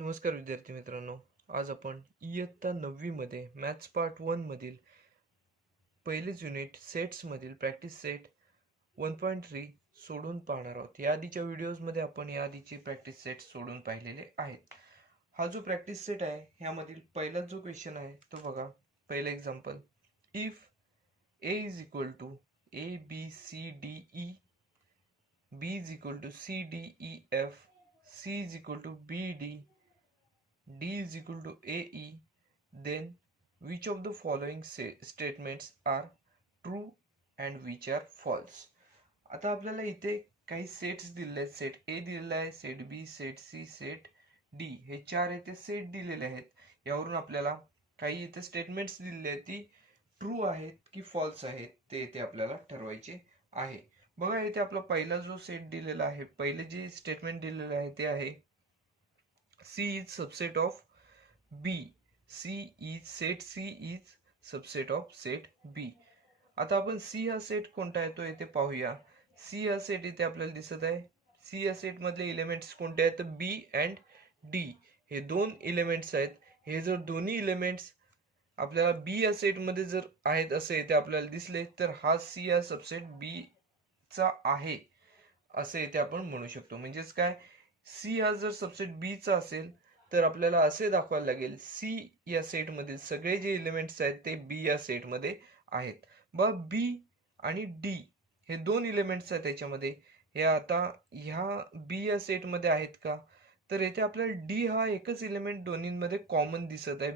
नमस्कार विद्यार्थी मित्रांनो. आज आपण इयत्ता 9वी मध्ये मॅथ्स पार्ट 1 मधील पहिलेच युनिट सेट्स मधील प्रॅक्टिस सेट 1.3 सोडून पाहणार आहोत. या आधीच्या व्हिडिओजमध्ये आपण या आधीचे प्रॅक्टिस सेट सोडून पाहिलेले आहेत. हा जो प्रॅक्टिस सेट आहे ह्यामधील पहिला जो क्वेश्चन आहे तो बघा. पहिला example, if A is equal to A B C D E, B is equal to C D E F, C is equal to B D, D is equal to AE, then which of the following statements are true and which are false. आता आपल्याला इथे काही sets दिलेले आहेत. Set ए दिलेला आहे, set बी, set C, set D, हे चार इथे सेट दिलेले आहेत. यावरून आपल्याला काही इथे स्टेटमेंट्स दिलेले आहेत, ती ट्रू आहेत की फॉल्स आहेत ते इथे आपल्याला ठरवायचे आहे. बघा इथे आपला पहिला जो सेट दिलेला आहे, पहिले जे स्टेटमेंट दिलेलं आहे ते आहे C is subset of B. set C is subset of set B. आता आपण C हा सेट कोणता आहे तो इथे पाहूया. C हा सेट इथे आपल्याला दिसत आहे. C या सेट मधले एलिमेंट्स कोणते आहेत तर B अँड D हे दोन एलिमेंट्स आहेत. हे जर दोन्ही एलिमेंट्स आपल्याला B या सेट मध्ये जर आहेत असे इथे आपल्याला दिसले तर हा C हा सबसेट B चा आहे असे इथे आपण म्हणू शकतो. म्हणजेच काय, सी हा जर सबसेट बी चा असेल तर आपल्याला असे दाखवायला लागेल सी या सेट मधील सगळे जे एलिमेंट्स आहेत ते बी या सेट मध्ये आहेत. बघ बी आणि डी हे दोन एलिमेंट्स आहेत त्याच्यामध्ये. हे आता ह्या बी या सेट मध्ये आहेत का तर येथे आपल्याला डी हा एकच एलिमेंट दोन्हीमध्ये कॉमन दिसत आहे.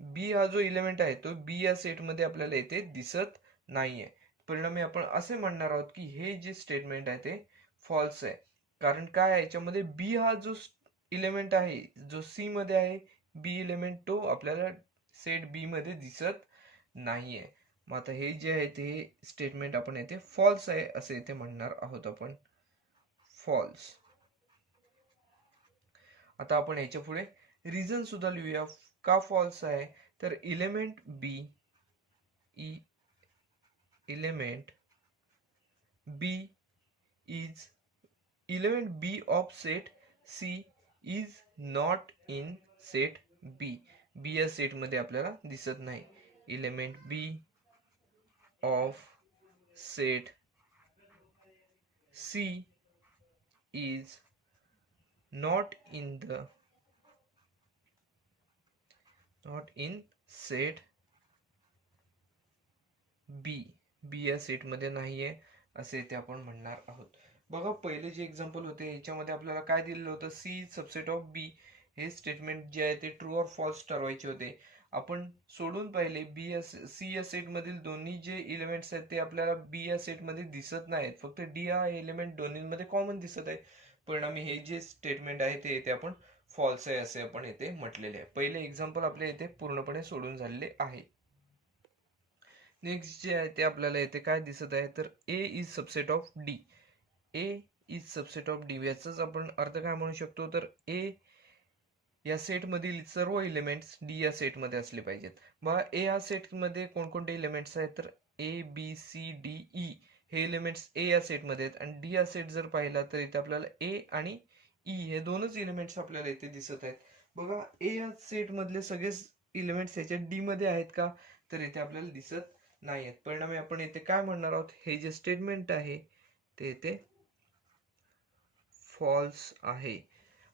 बी हा जो एलिमेंट आहे तो बी या सेट मध्ये आपल्याला येथे दिसत नाहीये. परिणामी आपण असे म्हणणार आहोत की हे जे स्टेटमेंट आहे ते फॉल्स आहे. कारण काय आहे, याच्यामध्ये बी हा जो एलिमेंट आहे जो सी मध्ये आहे, बी एलिमेंट तो आपल्याला सेट बी मध्ये दिसत नाहीये. मग आता हे जे आहे ते स्टेटमेंट आपण येथे फॉल्स आहे असे इथे म्हणणार आहोत आपण. फॉल्स. आता आपण याच्या पुढे रिझन सुद्धा लिहूया का फॉल्स आहे. तर element B is element B of set C is not in set B. B या सेट मध्ये आपल्याला दिसत नाही. element B of set C is not in set B. B या सेट मध्ये नाहीये असे इथे आपण म्हणणार आहोत. बघा पहिले जे एक्झाम्पल होते याच्यामध्ये आपल्याला काय दिलेलं होतं, सी सबसेट ऑफ बी हे स्टेटमेंट जे आहे ते ट्रू और फॉल्स ठरवायचे होते. आपण सोडून पाहिले बी या सी या सेट मधील दोन्ही जे एलिमेंट्स आहेत ते आपल्याला बी या सेट मध्ये दिसत नाहीत. फक्त डी हा एलिमेंट दोन्हीमध्ये कॉमन दिसत आहे. परिणामी हे जे स्टेटमेंट आहे ते येथे आपण फॉल्स आहे असे आपण येथे म्हटलेले आहे. पहिले एक्झाम्पल आपल्या इथे पूर्णपणे सोडून झालेले आहे. नेक्स्ट जे आहे ते आपल्याला येथे काय दिसत आहे तर A is subset of D. A is subset of D याचाच आपण अर्थ काय म्हणू शकतो तर ए या सेट मधील सर्व एलिमेंट्स डी या सेट मध्ये असले पाहिजेत. बघा ए या सेट मध्ये कोणकोणते एलिमेंट्स आहेत तर A B C D E हे एलिमेंट्स ए या सेट मध्ये आहेत. आणि डी या सेट जर पाहिला तर इथे आपल्याला ए आणि ई हे दोनच एलिमेंट्स आपल्याला इथे दिसत आहेत. बघा ए या सेट मधले सगळेच एलिमेंट्स याच्या डी मध्ये आहेत का तर इथे आपल्याला दिसत नाही आहेत. परिणामी आपण इथे काय म्हणणार आहोत, हे जे स्टेटमेंट आहे ते इथे फॉल्स आहे.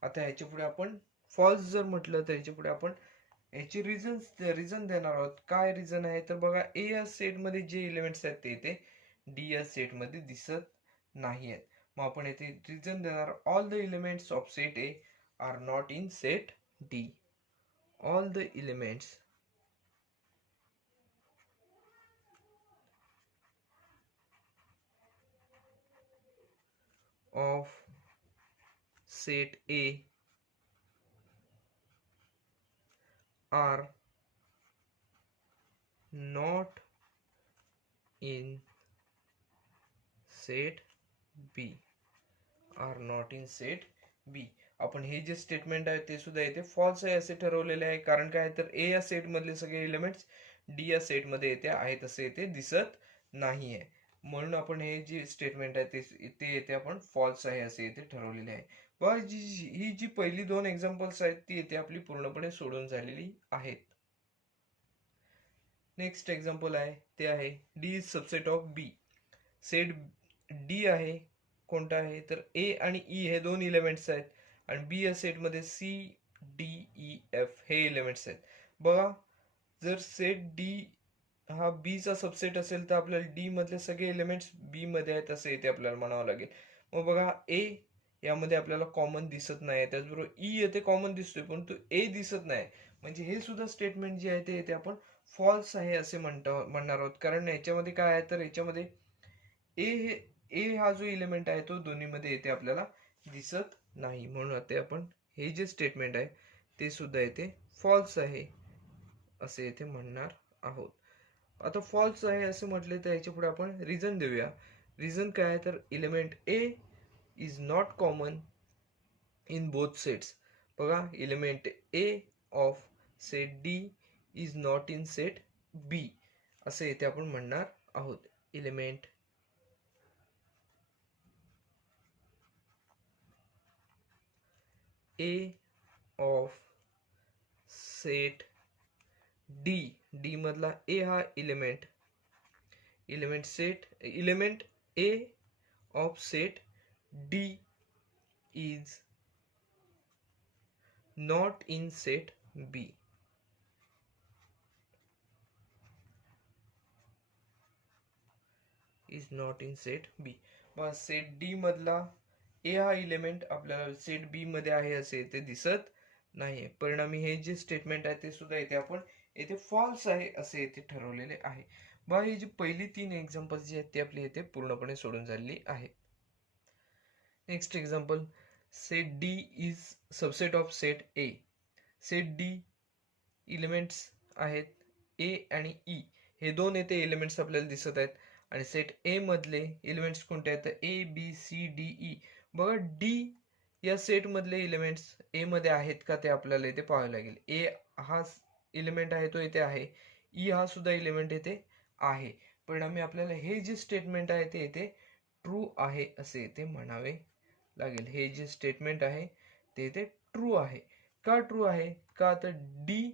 आता ह्याच्या पुढे आपण फॉल्स जर म्हटलं तर ह्याच्या पुढे आपण याची रिझन देणार आहोत. काय रिझन आहे तर बघा ए या सेट मध्ये जे एलिमेंट्स आहेत ते इथे डी या सेट मध्ये दिसत नाही आहेत. मग आपण येथे रिझन देणार, all the elements of set A are not in set D. All the elements of set A are not in set B. are not in set B. आपण हे जे स्टेटमेंट आहे ते सुद्धा इथे फॉल्स आहे असे ठरवलेले आहे. कारण काय तर ए या सेट मधले सगळे एलिमेंट्स डी या सेट मध्ये येथे आहेत असे इथे दिसत नाही आहे. म्हणून आपण हे जे स्टेटमेंट आहे ते इथे आपण फॉल्स आहे असे इथे ठरवलेले आहे. बघा ही जी पहिली दोन एक्झाम्पल्स आहेत ती येथे आपली पूर्णपणे सोडून झालेली आहेत. नेक्स्ट एक्झाम्पल आहे ते आहे D is subset of B. Set D आहे कोणता आहे तर ए आणि ई हे दोन इलेमेंट्स आहेत आणि बी या सेटमध्ये सी डी ई एफ हे इलेमेंट्स आहेत. बघा जर सेट डी हा बी चा सबसेट असेल तर आपल्याला डी मधले सगळे एलिमेंट्स बी मध्ये आहेत असे इथे आपल्याला म्हणावं लागेल. मग बघा ए यामध्ये आपल्याला कॉमन दिसत नाही, त्याचबरोबर ई येथे कॉमन दिसतोय परंतु ए दिसत नाही, म्हणजे हे सुद्धा स्टेटमेंट जे आहे ते येथे आपण फॉल्स आहे असे म्हणणार आहोत. कारण याच्यामध्ये काय आहे तर याच्यामध्ये ए हा जो इलेमेंट आहे तो दोन्हीमध्ये येथे आपल्याला दिसत नाही, म्हणून आता आपण हे जे स्टेटमेंट आहे ते सुद्धा येथे फॉल्स आहे असे येथे म्हणणार आहोत. आता फॉल्स आहे असं म्हटले तर याच्या पुढे आपण रिझन देऊया. रिझन काय आहे तर element A is not common in both sets. बघा element A of set D is not in set B असे इथे आपण म्हणणार आहोत. Element A of set D, D मधला ए हा element A of set D is not in set B. Is not in set B. मग set D मधला A हा इलेमेंट आपल्याला सेट बी मध्ये आहे असे इथे दिसत नाहीये. परिणामी हे जे स्टेटमेंट आहे ते सुद्धा इथे आपण येथे फॉल्स आहे असे इथे ठरवलेले आहे. बघा ही जी पहिली तीन एक्झाम्पल्स जी आहेत ती आपली इथे पूर्णपणे सोडून झालेली आहे. Next example set D is subset of set A. Set D elements आहेत ए आणि ई, हे दोन येथे एलिमेंट्स आपल्याला दिसत आहेत आणि सेट ए मधले एलिमेंट्स कोणते आहेत तर A B C D E. बघा डी या सेट मधले एलिमेंट्स ए मध्ये आहेत का ते आपल्याला इथे पाहावे लागेल. ए हा एलिमेंट आहे तो इथे आहे, ई हा सुद्धा एलिमेंट येथे आहे. परिणामी आपल्याला हे जे स्टेटमेंट आहे ते इथे ट्रू आहे असे इथे म्हणावे लागेल. हे जे स्टेटमेंट आहे ते इथे ट्रू आहे. का ट्रू आहे का तर डी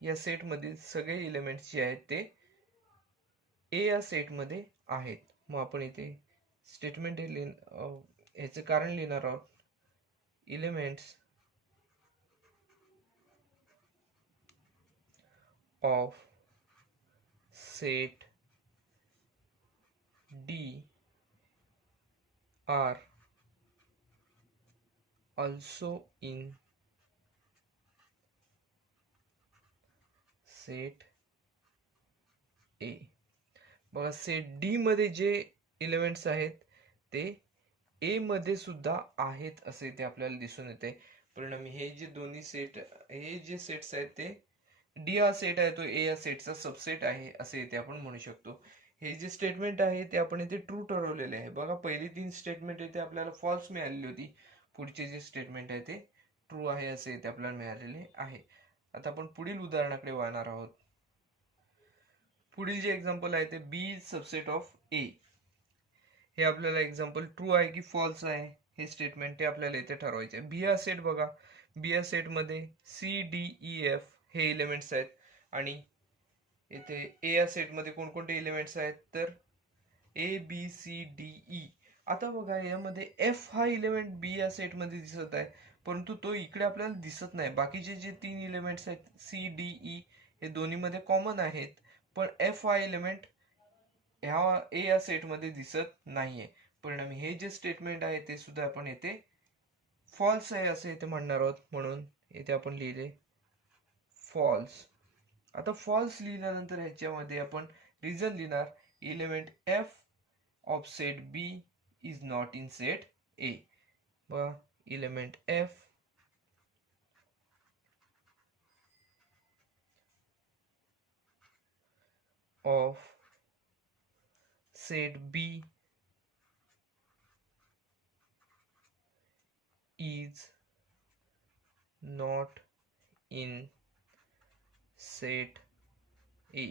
या सेट मधील सगळे एलिमेंट्स जे आहेत ते ए या सेट मध्ये आहेत. मग आपण इथे स्टेटमेंट याचे कारण लिहिणार आहोत. Elements of set D are also in set A. बघा सेट डी मध्ये जे एलिमेंट्स आहेत ते ए मध्ये सुद्धा आहेत असे ते आपल्याला दिसून येते. परिणामी हे जे दोन्ही सेट, हे जे सेट्स आहेत ते डी हा सेट आहे तो ए या सेटचा सबसेट आहे असे इथे आपण म्हणू शकतो. हे जे स्टेटमेंट आहे ते आपण इथे ट्रू ठरवलेले आहे. बघा पहिली तीन स्टेटमेंट इथे आपल्याला फॉल्स मिळालेली होती, पुढचे जे स्टेटमेंट आहे ते ट्रू आहे असे इथे आपल्याला मिळालेले आहे. आता आपण पुढील उदाहरणाकडे वळणार आहोत. पुढील जे एक्झाम्पल आहे ते बी इज सबसेट ऑफ ए. हे आपल्याला एक्झाम्पल ट्रू आहे की फॉल्स आहे हे स्टेटमेंट ते आपल्याला इथे ठरवायचे आहे. बी हा सेट बघा, बी या सेट मध्ये सी डी ई एफ हे एलिमेंट्स आहेत आणि इथे ए या सेट मध्ये कोणकोणते एलिमेंट्स आहेत तर A B C D E. आता बघा यामध्ये एफ हा एलिमेंट बी या सेट मध्ये दिसत आहे परंतु तो इकडे आपल्याला दिसत नाही. बाकीचे जे तीन एलिमेंट्स आहेत सी डी ई हे दोन्ही मध्ये कॉमन आहेत, पण एफ हा एलिमेंट ह्या ए या सेट मध्ये दिसत नाहीये. परिणामी हे जे स्टेटमेंट आहे ते सुद्धा आपण येथे फॉल्स आहे असे इथे म्हणणार आहोत, म्हणून इथे आपण लिहिले फॉल्स. आता फॉल्स लिहिल्यानंतर ह्याच्यामध्ये आपण रिझन लिहिणार. Element F of set B is not in set A. बघा element F of set B is not in set A.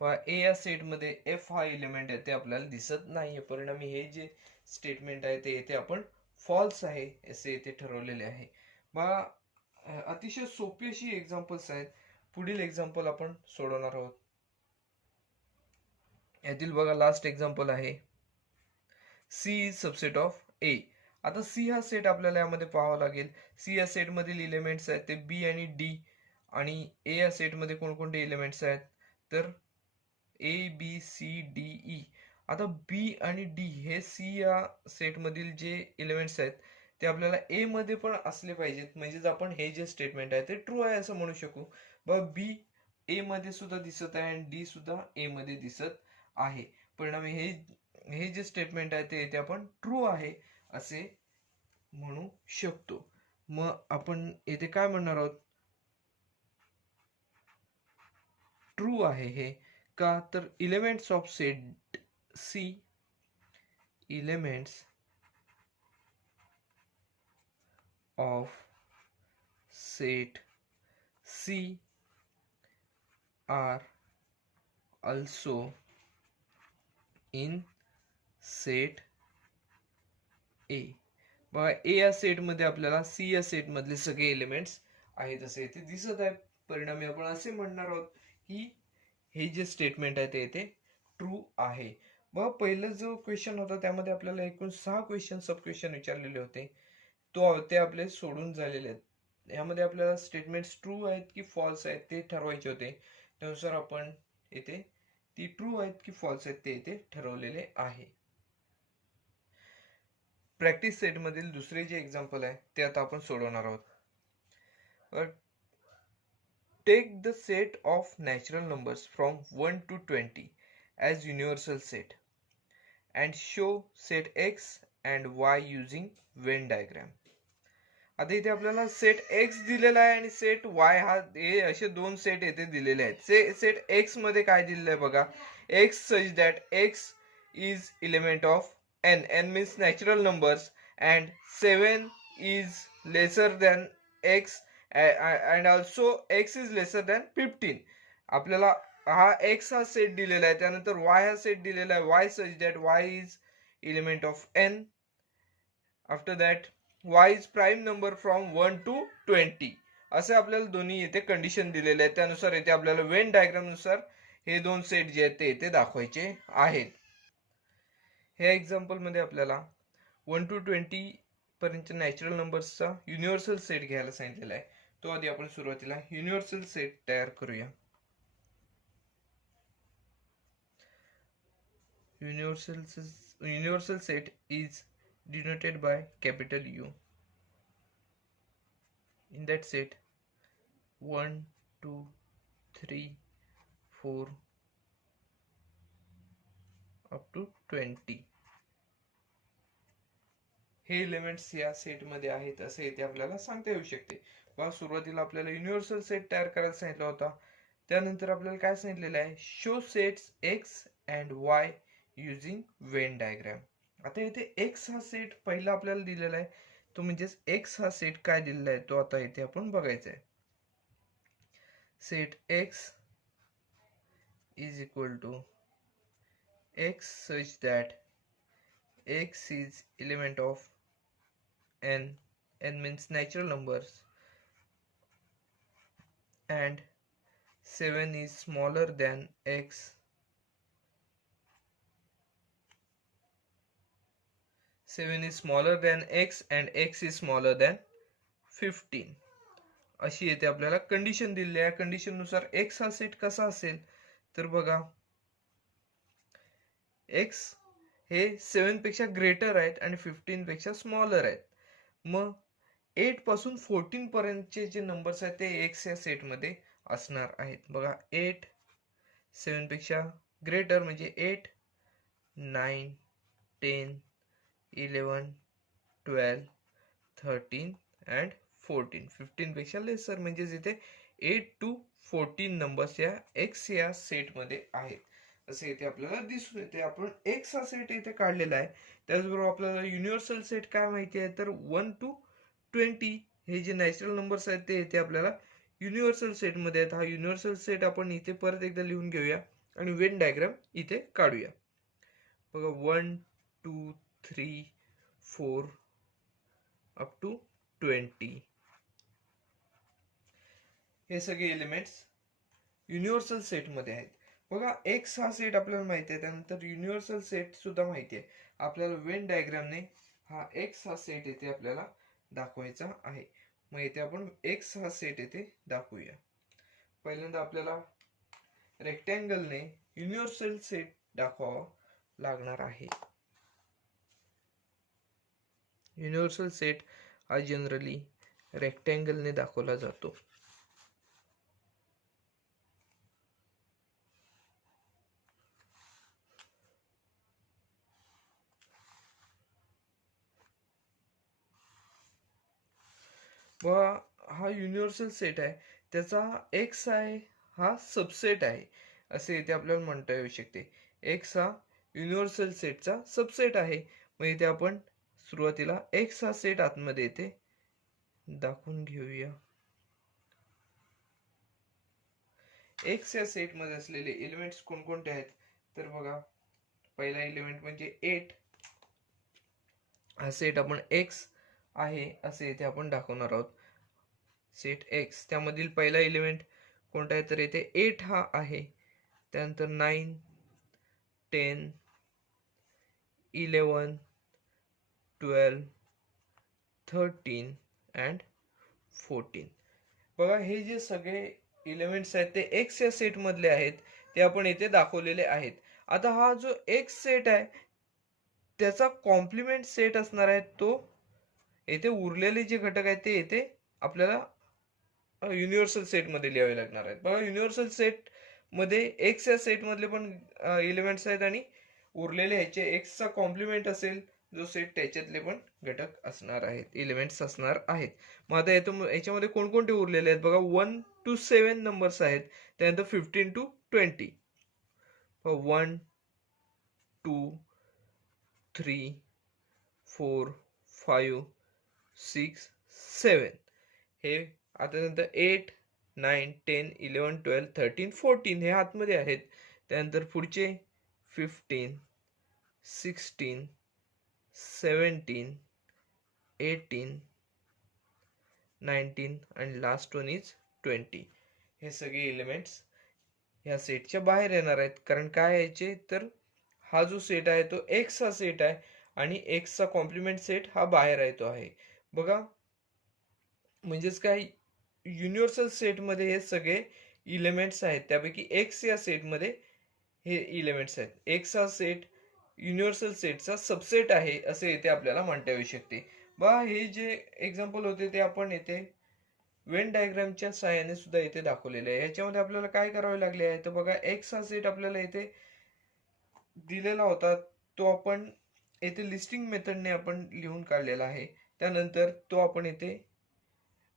पहा ए या सेट मध्ये एफ हा एलिमेंट आहे ते आपल्याला दिसत नाहीये. परिणामी हे जे स्टेटमेंट आहे ते येथे आपण फॉल्स आहे असे येथे ठरवलेले आहे. बघा अतिशय सोपी अशी एक्झाम्पल्स आहेत. पुढील एक्झाम्पल आपण सोडवणार आहोत. यातील बघा लास्ट एक्झाम्पल आहे सी इज सबसेट ऑफ ए. आता सी हा सेट आपल्याला यामध्ये पाहावा लागेल. सी या सेट मधील एलिमेंट्स आहेत ते बी आणि डी, आणि ए या सेट मध्ये कोणकोणते एलिमेंट्स आहेत तर A B C D E. आता बी आणि डी हे सी या सेट मधील जे एलिमेंट्स आहेत ते आपल्याला ए मध्ये पण असले पाहिजेत, म्हणजेच आपण हे जे स्टेटमेंट आहे ते ट्रू आहे असं म्हणू शकू. बघ बी ए मध्ये सुद्धा दिसत आहे आणि डी सुद्धा ए मध्ये दिसत आहे. परिणामी हे हे जे स्टेटमेंट आहे ते इथे आपण ट्रू आहे असे म्हणू शकतो. मग आपण येथे काय म्हणणार आहोत, ट्रू आहे हे का तर elements of set C, elements of set C are also in set A. बघा ए या सेट मध्ये आपल्याला सी या सेट मधले सगळे एलिमेंट्स आहेत असे इथे दिसत आहे. परिणामी आपण असे म्हणणार आहोत की हे जे स्टेटमेंट आहे ते इथे ट्रू आहे. बघा पहिला जो क्वेश्चन होता त्यामध्ये आपल्याला एकूण 6 क्वेश्चन सब क्वेश्चन विचारलेले होते. ते आपले सोडून झालेले आहेत. यामध्ये आपल्याला स्टेटमेंट्स ट्रू आहेत की फॉल्स आहेत ते ठरवायचे होते. त्यानुसार आपण येथे ती ट्रू आहेत की फॉल्स आहेत ते इथे ठरवलेले आहे. प्रॅक्टिस सेट मधील दुसरे जे एक्झाम्पल आहे ते आता आपण सोडवणार आहोत. Take the set of natural numbers from 1 to 20 as universal set and show set x and y using Venn diagram. आता इथे आपल्याला सेट एक्स दिलेला आहे आणि सेट वाय हा हे असे दोन सेट येथे दिलेले आहेत. सेट एक्स मध्ये काय दिलेलं आहे बघा, X such that X is element of N. N means natural numbers and 7 is lesser than X and also X is lesser than 15. आपल्याला हा एक्स हा सेट दिलेला आहे. त्यानंतर वाय हा सेट दिलेला आहे, Y such that Y is element of N. After that y is prime number from 1 to 20. असे आपल्याला दोन्ही येथे कंडिशन दिलेले आहेत. त्यानुसार येथे आपल्याला वेन डायग्राम नुसार हे दोन सेट जे आहेत ते येथे दाखवायचे आहेत. ह्या एक्झाम्पल मध्ये आपल्याला 1 to 20 पर्यंत नॅचरल नंबर्सचा युनिव्हर्सल सेट घ्यायला सांगितलेला आहे. तो आधी आपण सुरुवातीला युनिव्हर्सल सेट तयार करूया. Universal set is denoted by capital U. In that set 1 2 3 4 up to 20 हे एलिमेंट्स या सेट मध्ये आहेत असे इथे आपल्याला सांगता येऊ शकते. बघा सुरुवातीला आपल्याला युनिव्हर्सल सेट तयार करायला सांगितला होता. त्यानंतर आपल्याला काय सांगितलेलं आहे, show sets x and Y using Venn diagram. आता इथे एक्स हा सेट पहिला आपल्याला दिलेला आहे, तो म्हणजेच एक्स हा सेट काय दिलेला आहे तो आता इथे आपण बघायचा आहे. Set X is equal to X such that X is element of n. n means natural numbers and 7 is smaller than x. 7 is smaller than x and x is smaller than 15. अशी येथे आपल्याला condition दिली आहे. Condition नुसार x हा set कसा असेल तर बघा, x हे 7 पेक्षा ग्रेटर आहेत आणि 15 पेक्षा स्मॉलर आहेत. मग 8 पासून 14 पर्यंतचे जे नंबर्स आहेत ते एक्स या सेट मध्ये असणार आहेत. बघा 8 7 पेक्षा ग्रेटर म्हणजे 8 9 10 11 12 13 अँड 14. 15 पेक्षा लेसर म्हणजे इथे 8 to 14 नंबर्स या एक्स या सेट मध्ये आहेत असे इथे आपल्याला दिसून येते. आपण एक्स हा सेट इथे काढलेला आहे. त्याचबरोबर आपल्याला युनिव्हर्सल सेट काय माहिती आहे तर 1 to 20 हे जे नॅचरल नंबर्स आहेत ते इथे आपल्याला युनिव्हर्सल सेट मध्ये आहेत. हा युनिव्हर्सल सेट आपण इथे परत एकदा लिहून घेऊया आणि वेन डायग्राम इथे काढूया. बघा 1 2 3 4 अप टू 20. हे सगळे एलिमेंट्स युनिव्हर्सल सेटमध्ये आहेत. बघा एक्स हा सेट आपल्याला माहिती आहे, त्यानंतर युनिव्हर्सल सेट सुद्धा माहिती आहे आपल्याला. वेन डायग्रामने हा एक्स हा सेट येथे आपल्याला दाखवायचा आहे. मग येथे आपण एक्स हा सेट येथे दाखवूया. पहिल्यांदा आपल्याला रेक्टँगलने युनिव्हर्सल सेट दाखवावा लागणार आहे. युनिव्हर्सल सेट हा जनरली रेक्टँगलने दाखवला जातो. व हा युनिव्हर्सल सेट आहे, त्याचा एक्स आहे हा सबसेट आहे असे इथे आपल्याला म्हणता येऊ शकते. एक्स हा युनिव्हर्सल सेटचा सबसेट आहे. मग इथे आपण सुरुवातीला एक्स हा सेट आतमध्ये येते दाखवून घेऊया. एक्स या सेट मध्ये असलेले एलिमेंट्स कोणकोणते आहेत तर बघा, पहिला एलिमेंट म्हणजे 8. हा सेट आपण एक्स आहे असे इथे आपण दाखवणार आहोत. सेट एक्स त्यामधील पहिला एलिमेंट कोणता आहे तर इथे 8 हा आहे. त्यानंतर 9, 10, 11, 12, 13 अँड 14. बघा हे जे सगळे एलिमेंट्स आहेत ते एक्स या सेट मधले आहेत, ते आपण इथे दाखवलेले आहेत. आता हा जो एक्स सेट आहे त्याचा कॉम्प्लिमेंट सेट असणार आहे, तो येथे उरलेले जे घटक आहेत ते येथे आपल्याला युनिव्हर्सल सेट मध्ये लिहावे लागणार आहेत. बघा युनिव्हर्सल सेट मध्ये एक्स या सेट मधले पण एलिमेंट्स आहेत आणि उरलेले ह्याचे एक्सचा कॉम्प्लिमेंट असेल जो सेट त्याच्यातले पण घटक असणार आहेत, एलिमेंट्स असणार आहेत. मग आता याच्यामध्ये कोणकोणते उरलेले आहेत बघा, 1 to 7 नंबर्स आहेत. त्यानंतर 15 to 20. 1 2 3 4 5 6 7 हे. आता नंतर 8 9 10 11 12 13 14 हे आतमध्ये आहेत. त्यानंतर पुढचे 15 16 17 18 19 आणि लास्ट वन इज 20. हे सगळे एलिमेंट्स ह्या सेटच्या बाहेर येणार आहेत. कारण काय यायचे तर हा जो सेट आहे तो एक्स हा सेट आहे आणि एक्सचा कॉम्प्लिमेंट सेट हा बाहेर येतो आहे. बघा म्हणजेच काय, युनिव्हर्सल सेटमध्ये हे सगळे इलेमेंट्स आहेत, त्यापैकी एक्स या सेटमध्ये हे इलेमेंट्स आहेत. एक्स हा सेट युनिव्हर्सल सेटचा सबसेट आहे असे येथे आपल्याला म्हणता येऊ शकते. बघा हे जे एक्झाम्पल होते ते आपण येथे वेन डायग्रामच्या सहाय्याने सुद्धा इथे दाखवलेले आहे. याच्यामध्ये आपल्याला काय करावे लागले आहे तर बघा, एक्स हा सेट आपल्याला इथे दिलेला होता, तो आपण येथे लिस्टिंग मेथडने आपण लिहून काढलेला आहे. त्यानंतर तो आपण इथे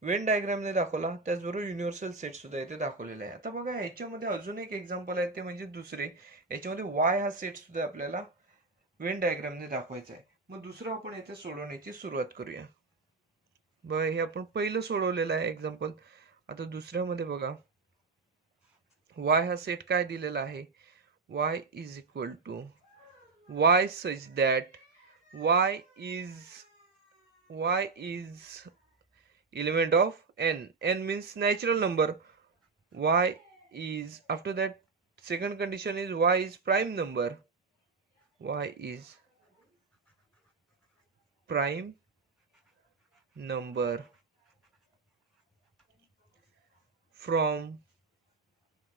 वेन डायग्रामने दाखवला, त्याचबरोबर युनिव्हर्सल सेट सुद्धा इथे दाखवलेला आहे. आता बघा याच्यामध्ये अजून एक एक्झाम्पल आहे, ते म्हणजे दुसरे. याच्यामध्ये वाय हा सेट सुद्धा आपल्याला वेन डायग्रामने दाखवायचा आहे. मग दुसरं आपण इथे सोडवण्याची सुरुवात करूया. बघा हे आपण पहिलं सोडवलेलं आहे एक्झाम्पल. आता दुसऱ्यामध्ये बघा, वाय हा सेट काय दिलेला आहे, y is equal to y such that y is element of n. N means natural number. Y is, after that second condition is y is prime number. Y is prime number from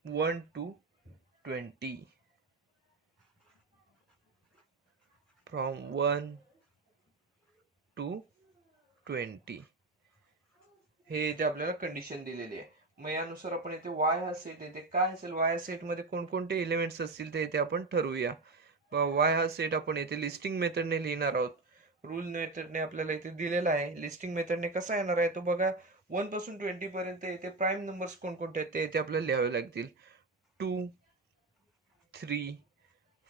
1 to 20. From 1 to 20 हे इथे आपल्याला condition दिलेली आहे. मग यानुसार आपण इथे Y हा सेट येते काय असेल, वाय सेट मध्ये कोणकोणते एलिमेंट्स असतील ते इथे आपण ठरवूया. वाय हा सेट आपण इथे लिस्टिंग मेथडने लिहिणार आहोत. रूल मेथडने आपल्याला इथे दिलेला आहे. लिस्टिंग मेथडने कसा येणार आहे तो बघा, 1 पासून 20 पर्यंत इथे प्राईम नंबर्स कोणकोणते आहेत ते इथे आपल्याला लिहावे लागतील. 2 3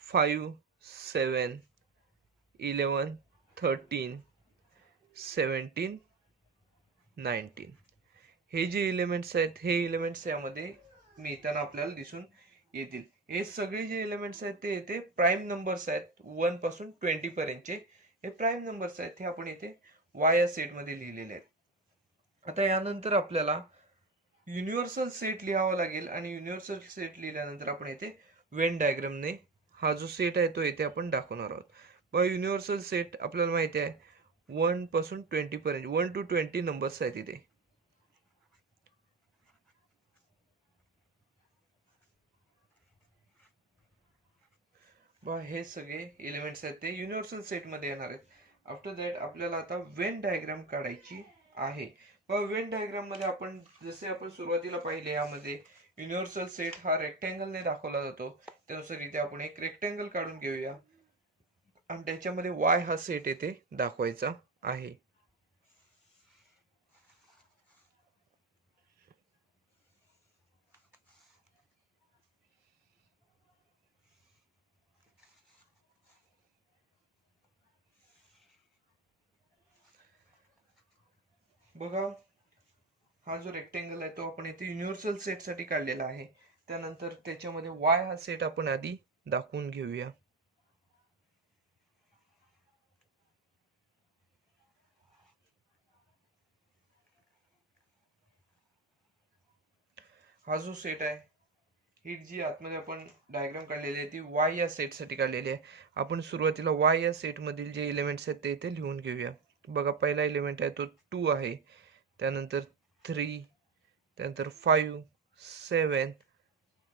5 7 11 13 17 19 हे जे एलिमेंट्स आहेत हे एलिमेंट्स यामध्ये मिळताना आपल्याला दिसून येतील. हे सगळे जे एलिमेंट्स आहेत ते इथे प्राईम नंबर्स आहेत. 1 पासून 20 पर्यंतचे हे प्राईम नंबर्स आहेत, हे आपण इथे y या सेटमध्ये लिहिलेले आहेत. आता यानंतर आपल्याला युनिव्हर्सल सेट लिहावा लागेल आणि युनिव्हर्सल सेट लिहिल्यानंतर आपण येथे वेन डायग्रामने हा जो सेट आहे तो येथे आपण दाखवणार आहोत. बघा युनिव्हर्सल सेट आपल्याला माहिती आहे 1 पासून 20 पर्यंत 1 to 20 नंबर्स आहेत इथे. हे सगळे एलिमेंट्स आहेत ते युनिव्हर्सल सेट मध्ये येणार आहेत. आफ्टर दॅट आपल्याला आता वेन डायग्राम काढायची आहे. वेन डायग्राम मध्ये आपण जसे आपण सुरुवातीला पाहिले यामध्ये युनिव्हर्सल सेट हा रेक्टँगलने दाखवला जातो. त्यानुसार इथे आपण एक रेक्टँगल काढून घेऊया आणि त्याच्यामध्ये वाय हा सेट येथे दाखवायचा आहे. बघा हा जो रेक्टेंगल आहे तो आपण इथे युनिव्हर्सल सेट साठी काढलेला आहे. त्यानंतर त्याच्यामध्ये वाय हा सेट आपण आधी दाखवून घेऊया. हा जो सेट आहे ही जी आतमध्ये आपण डायग्राम काढलेली आहे ती वाय या सेट साठी काढलेली आहे. आपण सुरुवातीला वाय या सेट मधील जे एलिमेंट्स आहेत ते इथे लिहून घेऊया. बघा पहिला एलिमेंट आहे तो 2 आहे, त्यानंतर 3, त्यानंतर 5, 7,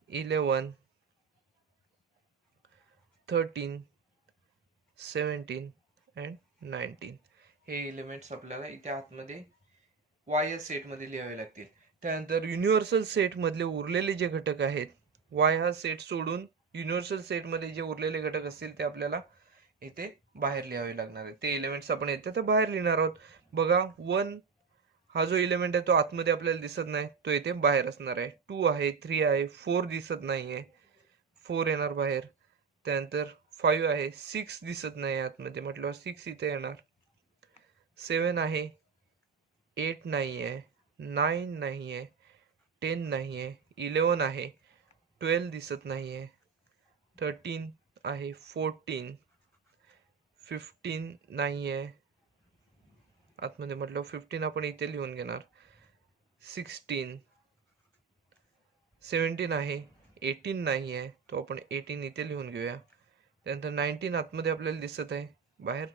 11, 13, 17 अँड 19 हे एलिमेंट्स आपल्याला इथे आतमध्ये वाय सेट मध्ये लिहावे लागतील. त्यानंतर युनिव्हर्सल सेट मधले उरलेले जे घटक आहेत वाय हा सेट सोडून युनिव्हर्सल सेट मध्ये जे उरलेले घटक असतील ते आपल्याला इथे बाहेर लिहावे लागणार आहेत. ते एलिमेंट्स आपण इथे तर बाहेर लिहिणार आहोत. बघा 1 हा जो एलिमेंट आहे तो आतमध्ये आपल्याला दिसत नाही, तो इथे बाहेर असणार आहे. 2 आहे, 3 आहे, 4 दिसत नाहीये, 4 येणार बाहेर. त्यानंतर 5 आहे, 6 दिसत नाही आतमध्ये म्हटल्यावर 6 इथे येणार. 7 आहे, 8 नाहीये, 9 नाहीये, 10 नाहीये, 11 आहे, 12 दिसत नाहीये, 13 आहे, 14, 15 नाहीये आतमध्ये म्हटलं 15 आपण इथे लिहून घेणार. 16, 17 आहे, 18 नाही आहे तो आपण 18 इथे लिहून घेऊया. त्यानंतर 19 आतमध्ये आपल्याला दिसत आहे बाहेर.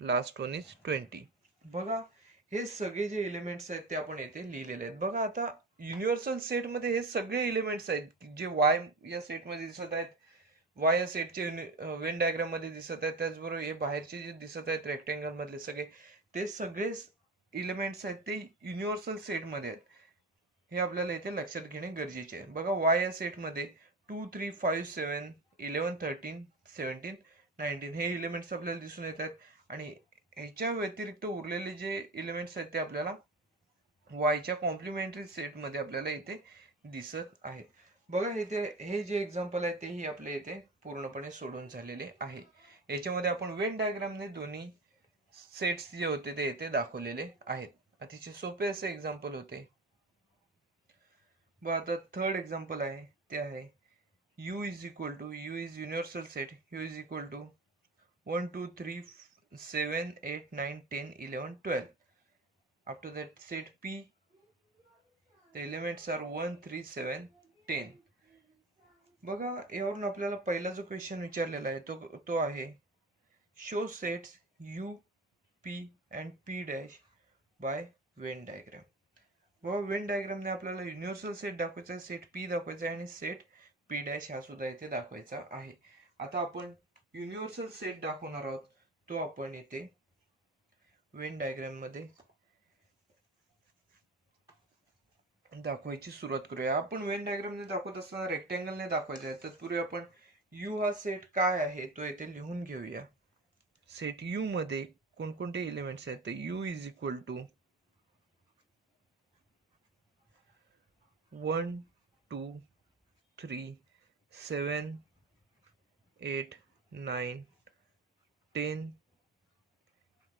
Last one is 20. बघा हे सगळे जे एलिमेंट्स आहेत ते आपण येथे लिहिलेले आहेत. बघा आता युनिव्हर्सल सेट मध्ये हे सगळे एलिमेंट्स आहेत जे वाय या सेट मध्ये दिसत आहेत, वाय या सेटचे वेन डायग्राम मध्ये दिसत आहेत. त्याचबरोबर हे बाहेरचे जे दिसत आहेत रेक्टेंगल मधले सगळे ते सगळे एलिमेंट्स आहेत ते युनिव्हर्सल सेट मध्ये आहेत. हे आपल्याला इथे लक्षात घेणे गरजेचे आहे. बघा वाय या सेट मध्ये 2, 3, 5, 7, 11, 13, 17, 19 हे एलिमेंट्स आपल्याला दिसून येतात आणि ह्याच्या व्यतिरिक्त उरलेले जे एलिमेंट्स आहेत ते आपल्याला वायच्या कॉम्प्लिमेंटरी सेट मध्ये आपल्याला इथे दिसत आहेत. बघा इथे हे जे एक्झाम्पल आहे तेही आपल्या इथे पूर्णपणे सोडून झालेले आहे. याच्यामध्ये आपण वेन डायग्रामने दोन्ही सेट्स जे होते ते इथे दाखवलेले आहेत. अतिशय सोपे असे एक्झाम्पल होते. बघा आता थर्ड एक्झाम्पल आहे ते आहे u is equal to u is universal set u is equal to 1, 2, 3, 7, 8, 9, 10, 11, 12. After that set P, the elements are 1, 3, 7, 10. बघा यावरून आपल्याला पहिला जो क्वेश्चन विचारलेला आहे तो आहे show sets U, P and P dash by Venn diagram. बघा वेन डायग्रामने आपल्याला युनिव्हर्सल सेट दाखवायचा आहे, सेट P दाखवायचा आहे आणि सेट P डॅश हा सुद्धा इथे दाखवायचा आहे. आता आपण युनिव्हर्सल सेट दाखवणार आहोत तो आपण इथे वेन डायग्राम मध्ये दाखवायची सुरुवात करूया. आपण वेन डायग्रामने दाखवत असताना रेक्टँगलने दाखवायचा आहे. तत्पूर्वी आपण यू हा सेट काय आहे तो येथे लिहून घेऊया. सेट यू मध्ये कोणकोणते एलिमेंट्स आहेत तर you is equal to 1, 2, 3, 7, 8, 9, 10,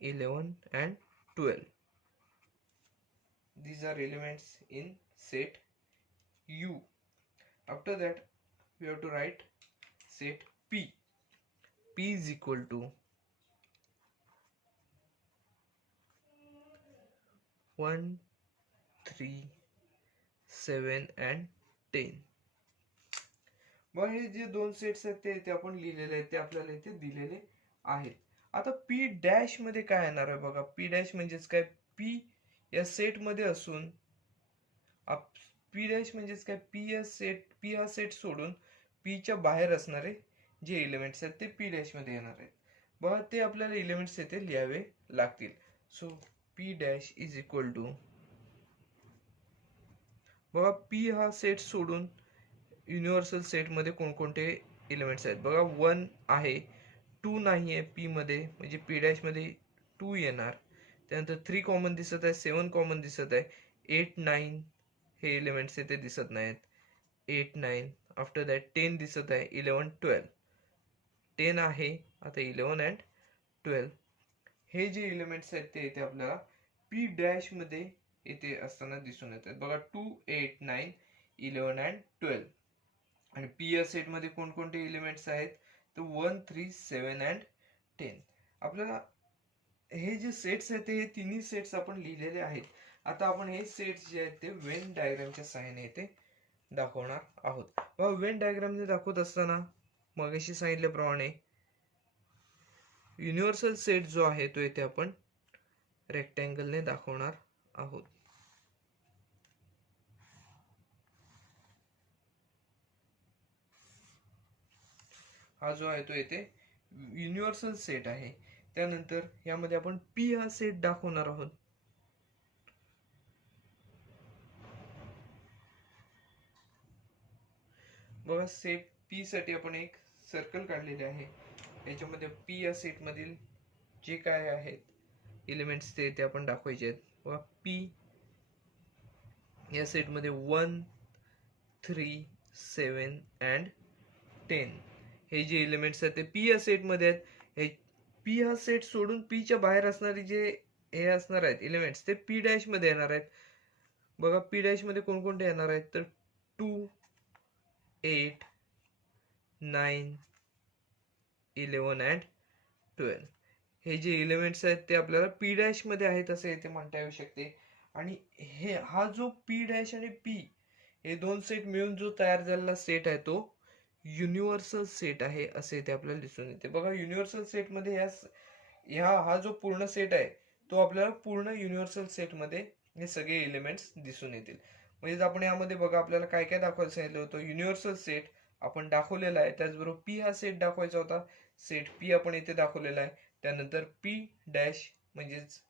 11 and 12. These are elements in set U. After that we have to write set P. P is equal to 1 3 7 and 10. मग हे जे दोन सेट्स आहेत ते इथे आपण लिहिलेले आहेत, ते आपल्याला इथे दिलेले आहेत. आता पी डॅश मध्ये काय येणार आहे बघा. पी डॅश म्हणजेच काय, पी या सेट मध्ये असून पी डॅश म्हणजेच काय, पी हा सेट सोडून पी च्या बाहेर असणारे जे एलिमेंट्स आहेत ते पी डॅश मध्ये येणार आहेत. बघा ते आपल्याला एलिमेंट्स येथे लिहावे लागतील. So P dash is equal to, बघा पी हा सेट सोडून युनिव्हर्सल सेट मध्ये कोणकोणते एलिमेंट्स आहेत बघा. 1 आहे, 2 नाही आहे पी मध्ये, म्हणजे पी डॅश मध्ये 2 येणार. त्यानंतर 3 कॉमन दिसत आहे, 7 कॉमन दिसत आहे, 8 9 हे एलिमेंट्स येथे दिसत नाहीत. 8 9 आफ्टर दॅट 10 दिसत आहे, 11 12 10 आहे. आता 11 अँड 12 हे जे एलिमेंट्स आहेत ते इथे आपल्याला पी डॅश मध्ये इथे असताना दिसून येतात बघा. 2 8 9 11 अँड 12. आणि पी या सेट मध्ये कोणकोणते एलिमेंट्स आहेत तर 1 3 7 अँड 10. आपल्याला हे जे सेट्स आहेत हे तिन्ही सेट्स आपण लिहिलेले आहेत. आता आपण हे सेट्स जे आहेत ते वेन डायग्रामच्या सहाय्याने इथे दाखवणार आहोत. वेन डायग्रामने दाखवत असताना मगाशी सांगितल्याप्रमाणे युनिव्हर्सल सेट जो आहे तो इथे आपण रेक्टँगलने दाखवणार आहोत. हा जो आहे तो इथे युनिव्हर्सल सेट आहे. त्यानंतर यामध्ये आपण पी हा सेट दाखवणार आहोत. बघा सेट पी साठी आपण एक सर्कल काढलेले आहे. याच्यामध्ये पी या सेट मधील जे काय आहेत एलिमेंट्स ते आपण दाखवायचे आहेत. बघा पी या सेट मध्ये 1 3 7 अँड 10 हे जे एलिमेंट्स आहेत ते पी या सेट मध्ये आहेत. हे पी हा सेट सोडून पी च्या बाहेर असणारे जे हे असणार आहेत एलिमेंट्स ते पी डॅश मध्ये येणार आहेत. बघा पी डॅश मध्ये कोणकोणते येणार आहेत तर 2 8 9 11 अँड 12 हे जे एलिमेंट्स आहेत ते आपल्याला पी डॅश मध्ये आहेत असे इथे म्हणता येऊ शकते. आणि हा जो पी डॅश आणि पी हे दोन सेट मिळून जो तयार झालेला सेट आहे तो युनिव्हर्सल सेट आहे असे इथे आपल्याला दिसून येते. बघा युनिव्हर्सल सेट मध्ये हा जो पूर्ण सेट आहे तो आपल्याला पूर्ण युनिव्हर्सल सेट मध्ये हे सगळे एलिमेंट्स दिसून येतील. म्हणजे आपण यामध्ये बघा आपल्याला काय काय दाखवायचं सांगितलं होतं. युनिव्हर्सल सेट आपण दाखवलेला आहे. त्याचबरोबर पी हा सेट दाखवायचा होता. सेट पी आपण इथे दाखवलेला आहे. त्यानंतर पी डॅश म्हणजेच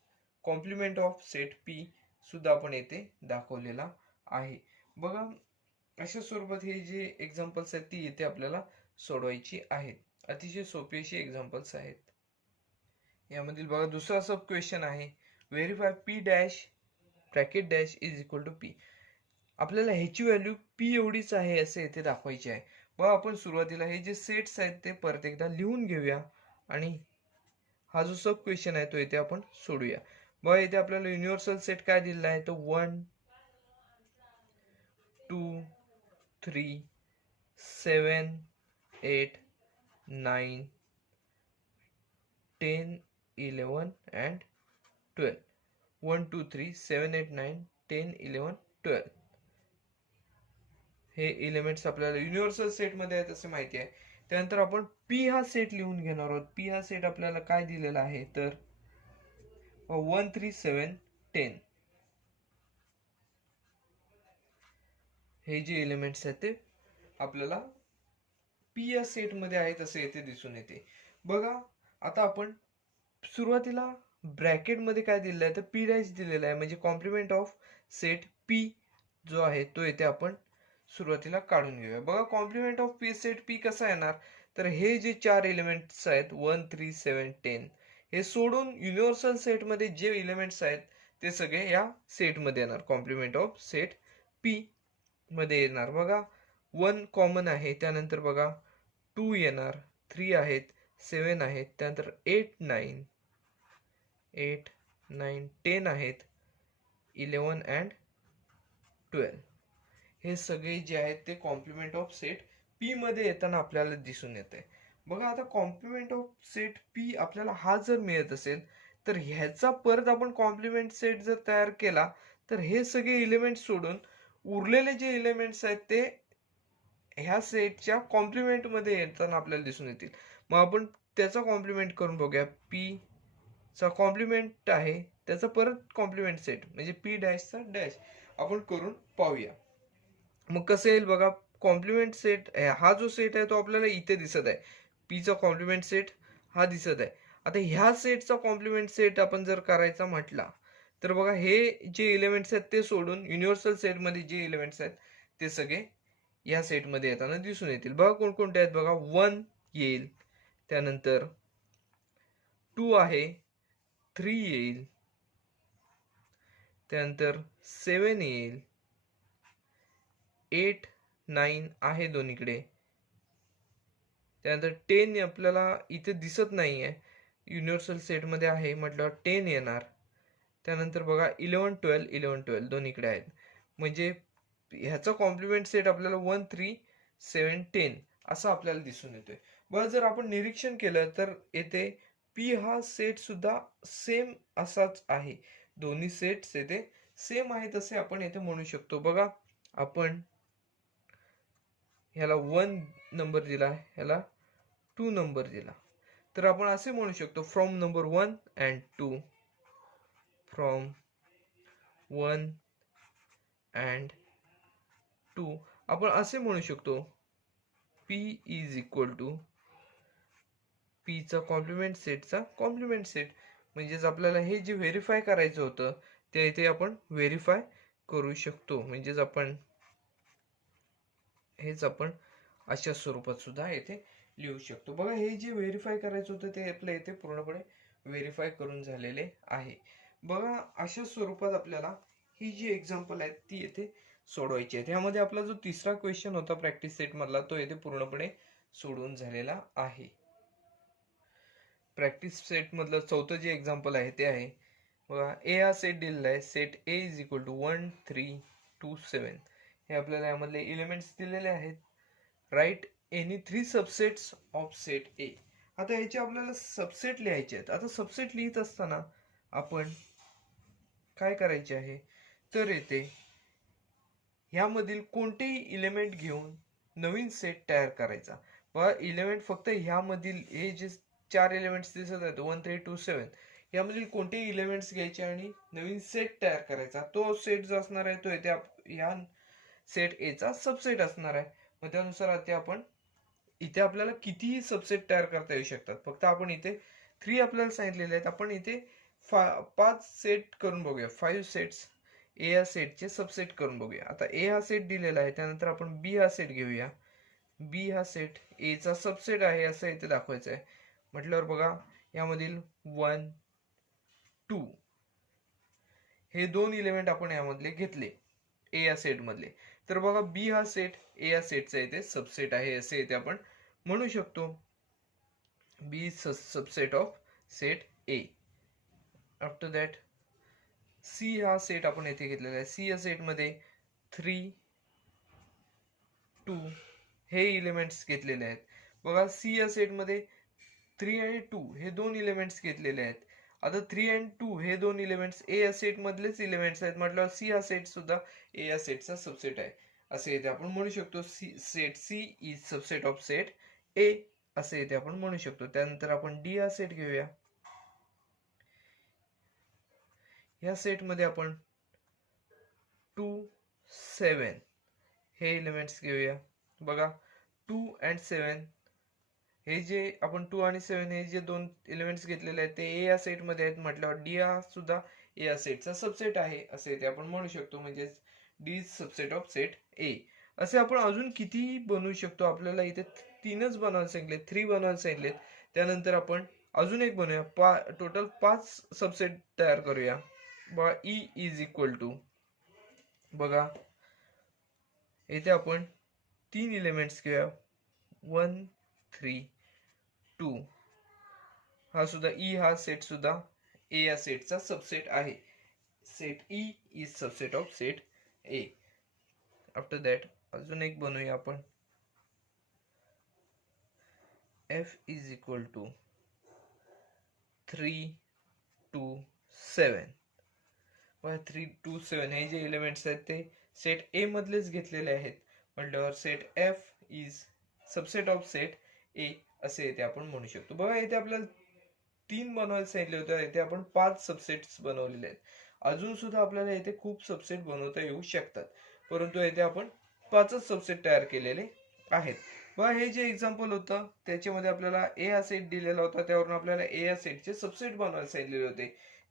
कॉम्प्लिमेंट ऑफ सेट पी सुद्धा आपण येथे दाखवलेला आहे. बघा अशा स्वरूपात हे जे एक्झाम्पल्स आहेत ती इथे आपल्याला सोडवायची आहेत. अतिशय सोपी अशी एक्झाम्पल्स आहेत. यामधील बघा दुसरा सब क्वेश्चन आहे, verify P dash bracket dash is equal to P. आपल्याला ह्याची व्हॅल्यू पी एवढीच आहे असे इथे दाखवायची आहे. बघा आपण सुरुवातीला हे जे सेट्स आहेत ते परत एकदा लिहून घेऊया आणि हा जो सब क्वेश्चन आहे तो इथे आपण सोडूया. बघा इथे आपल्याला युनिव्हर्सल सेट काय दिलेला आहे तो 1 2 3 7 8 9 10 11 and 12. 1 2 3 7 8 9 10 11 12 हे एलिमेंट्स आपल्याला युनिव्हर्सल सेट मध्ये आहेत असे माहिती आहे. त्यानंतर आपण पी हा सेट लिहून घेणार आहोत. पी हा सेट आपल्याला काय दिलेला आहे तर 1 3 7 10 हे जे एलिमेंट्स आहेत ते आपल्याला पी या सेट मध्ये आहेत असे येथे दिसून येते. बघा आता आपण सुरुवातीला ब्रॅकेट मध्ये काय दिलेलं आहे तर पी डॅश दिलेला आहे, म्हणजे कॉम्प्लिमेंट ऑफ सेट पी जो आहे तो येथे आपण सुरुवातीला काढून घेऊया. बघा complement of P set P कसा येणार तर हे जे चार एलिमेंट्स आहेत 1 3 7 10 हे सोडून युनिव्हर्सल सेट मध्ये जे एलिमेंट्स आहेत ते सगळे या सेट मध्ये येणार. कॉम्प्लिमेंट ऑफ सेट पी मध्ये येणार. बघा 1 कॉमन आहे, त्यानंतर बघा 2 येणार, 3 आहेत, 7 आहेत, त्यानंतर 8 9 10 आहेत, 11 अँड 12 हे सगळे जे आहेत ते कॉम्प्लिमेंट ऑफ सेट पी मध्ये येताना आपल्याला दिसून येते. बघा आता कॉम्प्लिमेंट ऑफ सेट पी आपल्याला हा जर मिळत असेल तर ह्याचा परत आपण कॉम्प्लिमेंट सेट जर तयार केला तर हे सगळे एलिमेंट सोडून उरलेले जे एलिमेंट्स आहेत ते ह्या सेटच्या कॉम्प्लिमेंट मध्ये येताना आपल्याला दिसून येतील. मग आपण त्याचा कॉम्प्लिमेंट करून बघूया. पी चा कॉम्प्लिमेंट आहे त्याचा परत कॉम्प्लिमेंट सेट म्हणजे पी डॅशचा डॅश आपण करून पाहूया. मग कसं येईल बघा. कॉम्प्लिमेंट सेट हा जो सेट आहे तो आपल्याला इथे दिसत आहे. पी चा कॉम्प्लिमेंट सेट हा दिसत आहे. आता ह्या सेटचा कॉम्प्लिमेंट सेट आपण जर करायचा म्हटला तर बघा हे जे एलिमेंट्स आहेत ते सोडून युनिव्हर्सल सेटमध्ये जे एलिमेंट्स आहेत ते सगळे या सेटमध्ये येताना दिसून येतील. बघा कोणकोणते आहेत बघा. 1 येईल, त्यानंतर 2 आहे, 3 येईल, त्यानंतर 7 येईल, 8 9 आहे दोन्हीकडे, त्यानंतर 10 आपल्याला इथे दिसत नाहीये, युनिव्हर्सल सेटमध्ये आहे म्हटल्यावर 10 येणार. त्यानंतर बघा 11 12 11 12 दोन्हीकडे आहेत. म्हणजे ह्याचा कॉम्प्लिमेंट सेट आपल्याला 1 3 7 10 असं आपल्याला दिसून येतोय. बरं जर आपण निरीक्षण केलं तर येथे पी हा सेट सुद्धा सेम असाच आहे. दोन्ही सेट्स येथे सेम आहेत असे आपण येथे म्हणू शकतो. बघा आपण ह्याला 1 नंबर दिला, ह्याला 2 नंबर दिला, तर आपण असे म्हणू शकतो from number 1 and 2, from 1 and 2 आपण असे म्हणू शकतो. P is equal to P चा कॉम्प्लिमेंट सेटचा कॉम्प्लिमेंट सेट. म्हणजेच आपल्याला हे जे व्हेरीफाय करायचं होतं ते इथे आपण व्हेरीफाय करू शकतो. म्हणजेच आपण हेच आपण अशा स्वरूपात सुद्धा येथे लिहू शकतो. बघा हे जे व्हेरीफाय करायचं होतं ते आपल्या इथे पूर्णपणे व्हेरीफाय करून झालेले आहे. बघा अशा स्वरूपात आपल्याला ही जी एक्झाम्पल आहेत ती येथे सोडवायची आहेत. ह्यामध्ये आपला जो तिसरा क्वेश्चन होता प्रॅक्टिस सेट मधला तो येथे पूर्णपणे सोडवून झालेला आहे. प्रॅक्टिस सेट मधलं चौथं जे एक्झाम्पल आहे ते आहे बघा. ए हा सेट दिलेला आहे. Set A is equal to 1 3 2 7 हे आपल्याला यामधले एलिमेंट्स दिलेले आहेत. Write any 3 subsets of set ए. आता याचे आपल्याला सबसेट लिहायचे आहेत. आता सबसेट लिहित असताना आपण काय करायचे आहे तर येथे ह्यामधील कोणतेही इलेमेंट घेऊन नवीन सेट तयार करायचा. बघा एलिमेंट फक्त ह्यामधील हे जे 4 एलिमेंट्स दिसत आहेत 1 3 2 7 यामधील कोणतेही एलिमेंट्स घ्यायचे आणि नवीन सेट तयार करायचा. तो सेट जो असणार आहे तो येथे ह्या सेट ए चा सबसेट असणार आहे. मग त्यानुसार आता आपण इथे आपल्याला कितीही सबसेट तयार करता येऊ शकतात. फक्त आपण इथे 3 आपल्याला सांगितलेले आहेत. आपण इथे 5 सेट करून बघूया. 5 सेट्स ए या सेटचे सबसेट करून बघूया. आता ए हा सेट दिलेला आहे, त्यानंतर आपण बी हा सेट घेऊया. बी हा सेट ए चा सबसेट आहे असं इथे दाखवायचं आहे. म्हटल्यावर बघा यामधील 1 2 हे दोन इलेमेंट आपण यामधले घेतले ए या सेट मधले. तर बघा बी हा सेट ए या सेटचा इथे सबसेट आहे असे इथे आपण म्हणू शकतो. B subset of set A. After that C हा सेट आपण येथे घेतलेला आहे. सी या सेट मध्ये 3 2 हे इलेमेंट्स घेतलेले आहेत. बघा सी या सेट मध्ये 3 आणि 2 हे दोन इलेमेंट्स घेतलेले आहेत. आता 3 आणि 2 हे दोन इलेमेंट्स ए या सेट मधलेच इलेमेंट्स आहेत म्हटल्यावर सी हा सेट सुद्धा ए या सेटचा सबसेट आहे असे इथे आपण म्हणू शकतो. Set C is subset of set A असे इथे आपण म्हणू शकतो. त्यानंतर आपण डी हा सेट घेऊया. या सेट मध्ये आपण 2 7 हे एलिमेंट्स घेऊया. बघा 2 अँड 7 हे जे आपण 2 आणि 7 हे जे दोन एलिमेंट्स घेतलेले आहेत ते ए या सेट मध्ये आहेत म्हटल्यावर डी हा सुद्धा ए या सेटचा सबसेट आहे असे ते आपण म्हणू शकतो. म्हणजे D subset of set A. असे आपण अजून कितीही बनवू शकतो. आपल्याला इथे 3च बनवायला सांगितले, 3 बनवायला सांगितलेत. त्यानंतर आपण अजून एक बनवूया. टोटल 5 सबसेट तयार करूया. बघा ई इज इक्वल टू बघा इथे आपण 3 एलिमेंट्स घेऊया 1 3 2 हा सुद्धा ई हा सेट सुद्धा ए या सेटचा सबसेट आहे. Set E is subset of set A. After that अजून एक बनवूया आपण. F is equal to 3 to 7. 3 2 7 हे जे एलिमेंट्स आहेत ते सेट ए मधलेच घेतलेले आहेत म्हटल्यावर set F is subset of set A असे इथे आपण म्हणू शकतो. बघा इथे आपल्याला 3 बनवायला सांगितले होते, इथे आपण 5 सबसेट्स बनवलेले आहेत. अजून सुद्धा आपल्याला इथे खूप सबसेट बनवता येऊ शकतात, परंतु इथे आपण 5च सबसेट तयार केलेले आहेत. बघा हे जे एक्झाम्पल होतं त्याच्यामध्ये आपल्याला ए हा सेट दिलेला होता, त्यावरून आपल्याला ए या सेटचे सबसेट बनवायला सांगितलेले होते,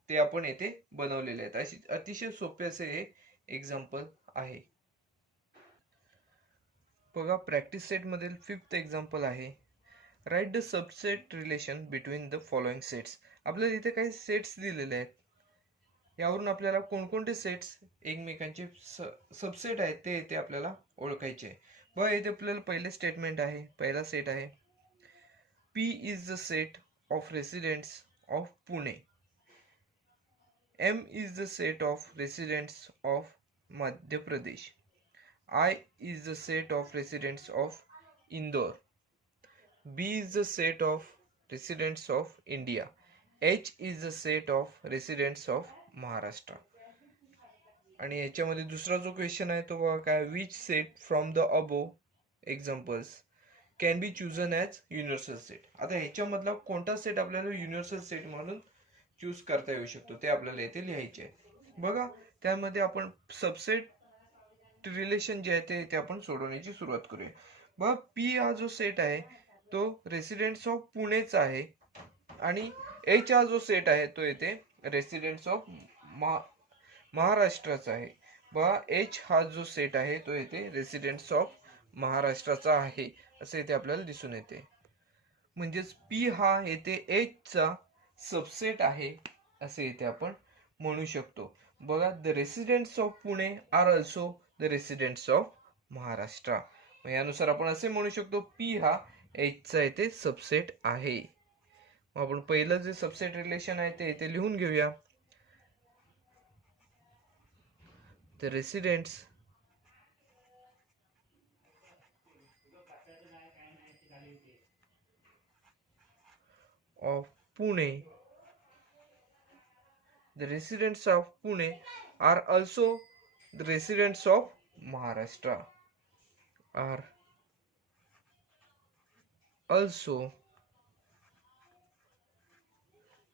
ते आपण येथे बनवलेले आहेत. अशी अतिशय सोपे असे हे एक्झाम्पल आहे. बघा प्रॅक्टिस सेट मधील 5th एक्झाम्पल आहे, write the subset relation between the following sets. आपल्याला इथे काही सेट्स दिलेले आहेत, यावरून आपल्याला कोणकोणते सेट्स एकमेकांचे सबसेट आहेत ते इथे आपल्याला ओळखायचे. बघा इथे आपल्याला पहिले स्टेटमेंट आहे, पहिला सेट आहे, P is the set of residents of Pune. M is the set of residents of Madhya Pradesh. I is the set of residents of Indore. B is the set of residents of India. H is the set of residents of Maharashtra. आणि याच्यामध्ये दुसरा जो question आहे तो बघा काय, which set from the above examples can be chosen as universal set. आता ह्याच्यामधला कोणता सेट आपल्याला युनिव्हर्सल सेट म्हणून चूज करता येऊ शकतो ते आपल्याला येथे लिहायचे आहे. बघा त्यामध्ये आपण सबसेट रिलेशन जे आहे ते आपण सोडवण्याची सुरुवात करूया. बघा पी हा जो सेट आहे तो रेसिडेंट्स ऑफ पुणेचा आहे आणि एच हा जो सेट आहे तो येथे रेसिडेंट्स ऑफ महाराष्ट्राचा आहे. बघा एच हा जो सेट आहे तो येथे रेसिडेंट्स ऑफ महाराष्ट्राचा आहे असे इथे आपल्याला दिसून येते. म्हणजेच पी हा येथे एच चा सबसेट आहे असे इथे आपण म्हणू शकतो. बघा the residents of Pune are also the residents of Maharashtra. यानुसार आपण असे म्हणू शकतो पी हा एच चा येथे सबसेट आहे. आपण पहिलं जे सबसेट रिलेशन आहे ते इथे लिहून घेऊया. The residents of Pune, the residents of Pune are also the residents of Maharashtra. Are also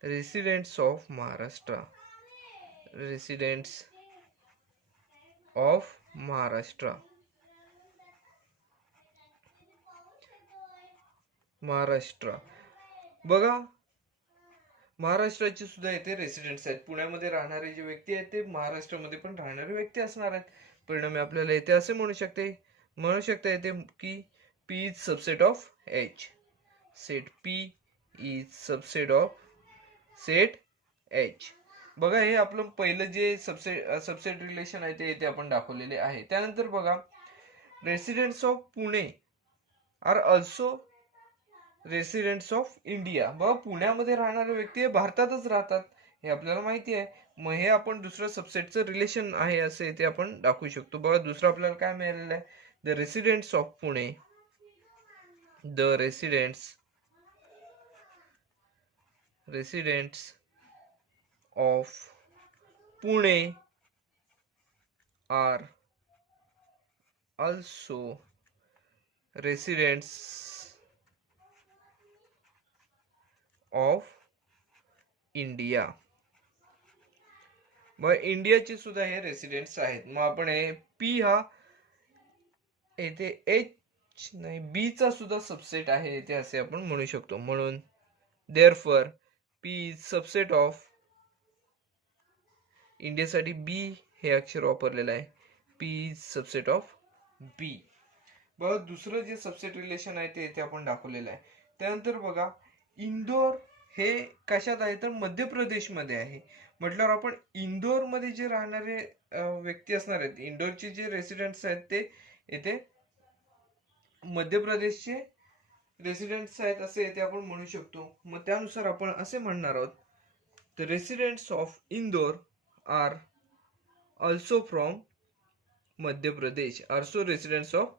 residents of Maharashtra. Residents of Maharashtra. Maharashtra. बघा महाराष्ट्राचे सुद्धा इथे रेसिडेंट्स आहेत. पुण्यामध्ये राहणारे जे व्यक्ती आहेत ते महाराष्ट्रामध्ये पण राहणारे व्यक्ती असणार आहेत. परिणामी आपल्याला इथे असे म्हणू शकता येते की P is subset of H. Set P is subset of set H. बघा हे आपलं पहिलं जे सबसेट रिलेशन आहे ते इथे आपण दाखवलेले आहे. त्यानंतर बघा residents of Pune are also residents of India. बघा पुण्यामध्ये राहणारे व्यक्ती हे भारतातच राहतात हे आपल्याला माहिती आहे. मग हे आपण दुसरं सबसेटचं रिलेशन आहे असे इथे आपण दाखवू शकतो. बघा दुसरं आपल्याला काय मिळालेलं आहे, the residents of Pune, the residents of Pune are also residents of India. मग इंडियाचे सुद्धा हे रेसिडेंट्स आहेत. मग आपण हे पी हा येथे एच नाही बी चा सुद्धा सबसेट आहे येथे असे आपण म्हणू शकतो. म्हणून therefore P is subset of, इंडियासाठी बी हे अक्षर वापरलेलं आहे, पी इज सबसेट ऑफ बी. बघा दुसरं जे सबसेट रिलेशन आहे ते इथे आपण दाखवलेलं आहे. त्यानंतर बघा इंदोर हे कशात आहे तर मध्य प्रदेश मध्ये आहे. म्हटल्यावर आपण इंदोर मध्ये जे राहणारे व्यक्ती असणार आहेत, इंदोरचे जे रेसिडेंट्स आहेत ते येथे मध्य प्रदेशचे रेसिडेंट्स आहेत असे येथे आपण म्हणू शकतो. मग त्यानुसार आपण असे म्हणणार आहोत, the residents of Indore are also from Madhya Pradesh, also residents of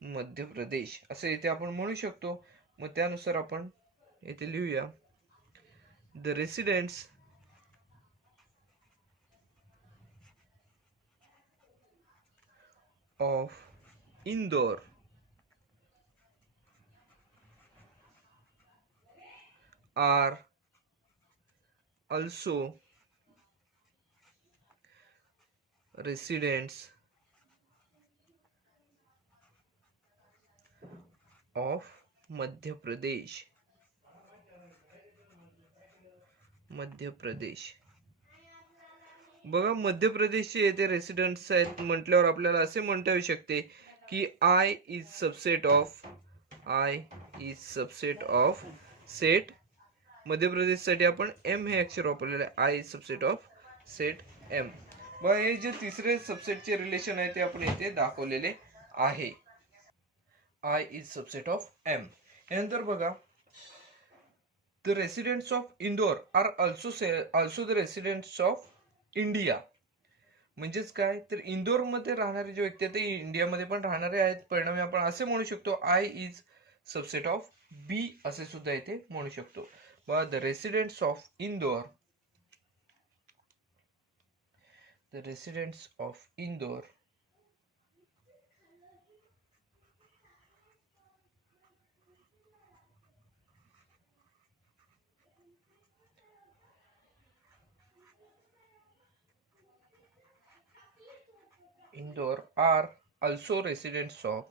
Madhya प्रदेश असे इथे आपण म्हणू शकतो. मग त्यानुसार आपण येथे लिहूया, the residents of Indore are also residents of Madhya Pradesh. Madhya Pradesh बघा, मध्य प्रदेशचे येथे रेसिडेंट्स आहेत म्हटल्यावर आपल्याला असे म्हणता येऊ शकते की I is subset of set. मध्य प्रदेशसाठी आपण एम हे अक्षर वापरलेले आहे. I is subset of set M. बघा, हे जे तिसरे सबसेटचे रिलेशन आहे ते आपण इथे दाखवलेले आहे. I is subset of M. यानंतर बघा, the residents of Indore are also the residents of India. म्हणजेच काय तर इंदोरमध्ये राहणारे जे व्यक्ती आहेत ते इंडियामध्ये पण राहणारे आहेत. परिणामी आपण असे म्हणू शकतो I is subset of B असे सुद्धा इथे म्हणू शकतो. The residents of Indore, the residents of Indore are also residents of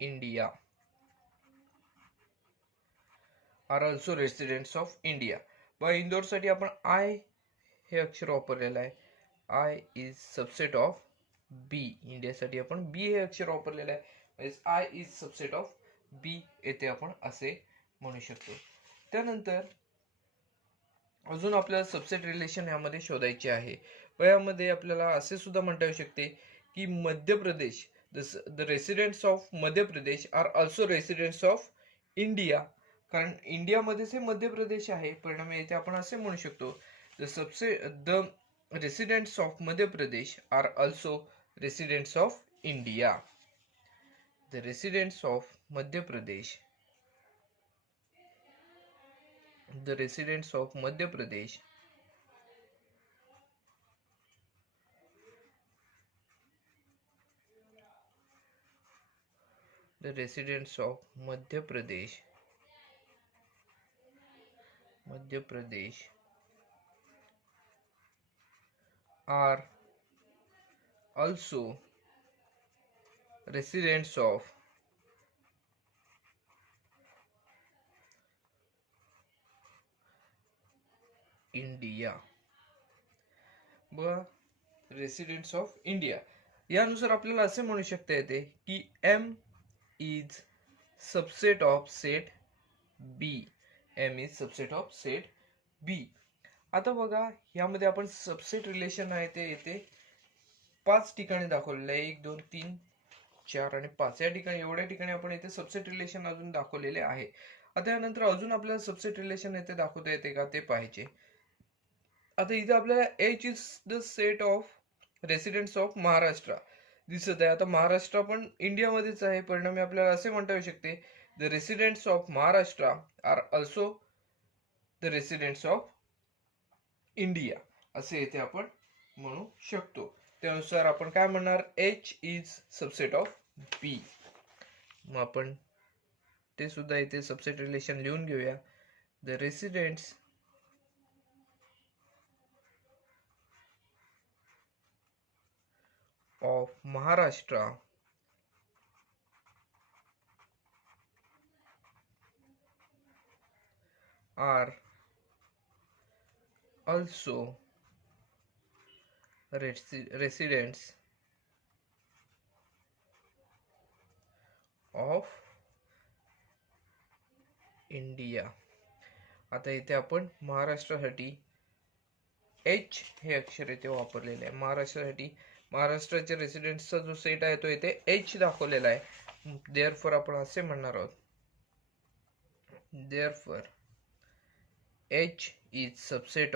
India. Are also residents of India. व इंदोरसाठी आपण आय हे अक्षर वापरलेलं आहे. I is subset of B. इंडियासाठी आपण बी हे अक्षर वापरलेलं आहे. I is subset of B येथे आपण असे म्हणू शकतो. त्यानंतर अजून आपल्याला सबसेट रिलेशन यामध्ये शोधायचे आहे. व यामध्ये आपल्याला असे सुद्धा म्हणता येऊ शकते की Madhya Pradesh, the residents of Madhya Pradesh are also residents of India. कारण इंडियामध्येच हे मध्य प्रदेश आहे. परिणामी येथे आपण असे म्हणू शकतो the residents of Madhya Pradesh are also residents of India. The residents of Madhya Pradesh, the residents of Madhya Pradesh are also residents of India. व रेसिडेंट्स ऑफ इंडिया यानुसार आपल्याला असे म्हणू शकता येते की M is subset of set B. M is subset of set B. आता बघा, यामध्ये आपण सबसेट रिलेशन आहे ते येते 5 ठिकाणी दाखवलेलं आहे. 1 2 3 4 आणि 5 या ठिकाणी, एवढ्या ठिकाणी आपण इथे सबसेट रिलेशन अजून दाखवलेले आहे. आता यानंतर अजून आपल्याला सबसेट रिलेशन येथे दाखवता येते का ते पाहिजे. आता इथे आपल्याला H is the set of residents of Maharashtra दिसत आहे. आता महाराष्ट्र पण इंडियामध्येच आहे. परिणामी आपल्याला असे म्हणता येऊ शकते the residents of Maharashtra are also the residents of India असे येथे आपण म्हणू शकतो. त्यानुसार आपण काय म्हणणार, H is subset of B. मग आपण ते सुद्धा इथे सबसेट रिलेशन लिहून घेऊया. The residents of Maharashtra are also residents of India. आता इथे आपण महाराष्ट्रासाठी एच हे अक्षर इथे वापरलेले आहे. महाराष्ट्राच्या रेसिडेंट्सचा जो सेट आहे तो इथे एच दाखवलेला आहे. देअरफॉर आपण असे म्हणणार आहोत, therefore H is subset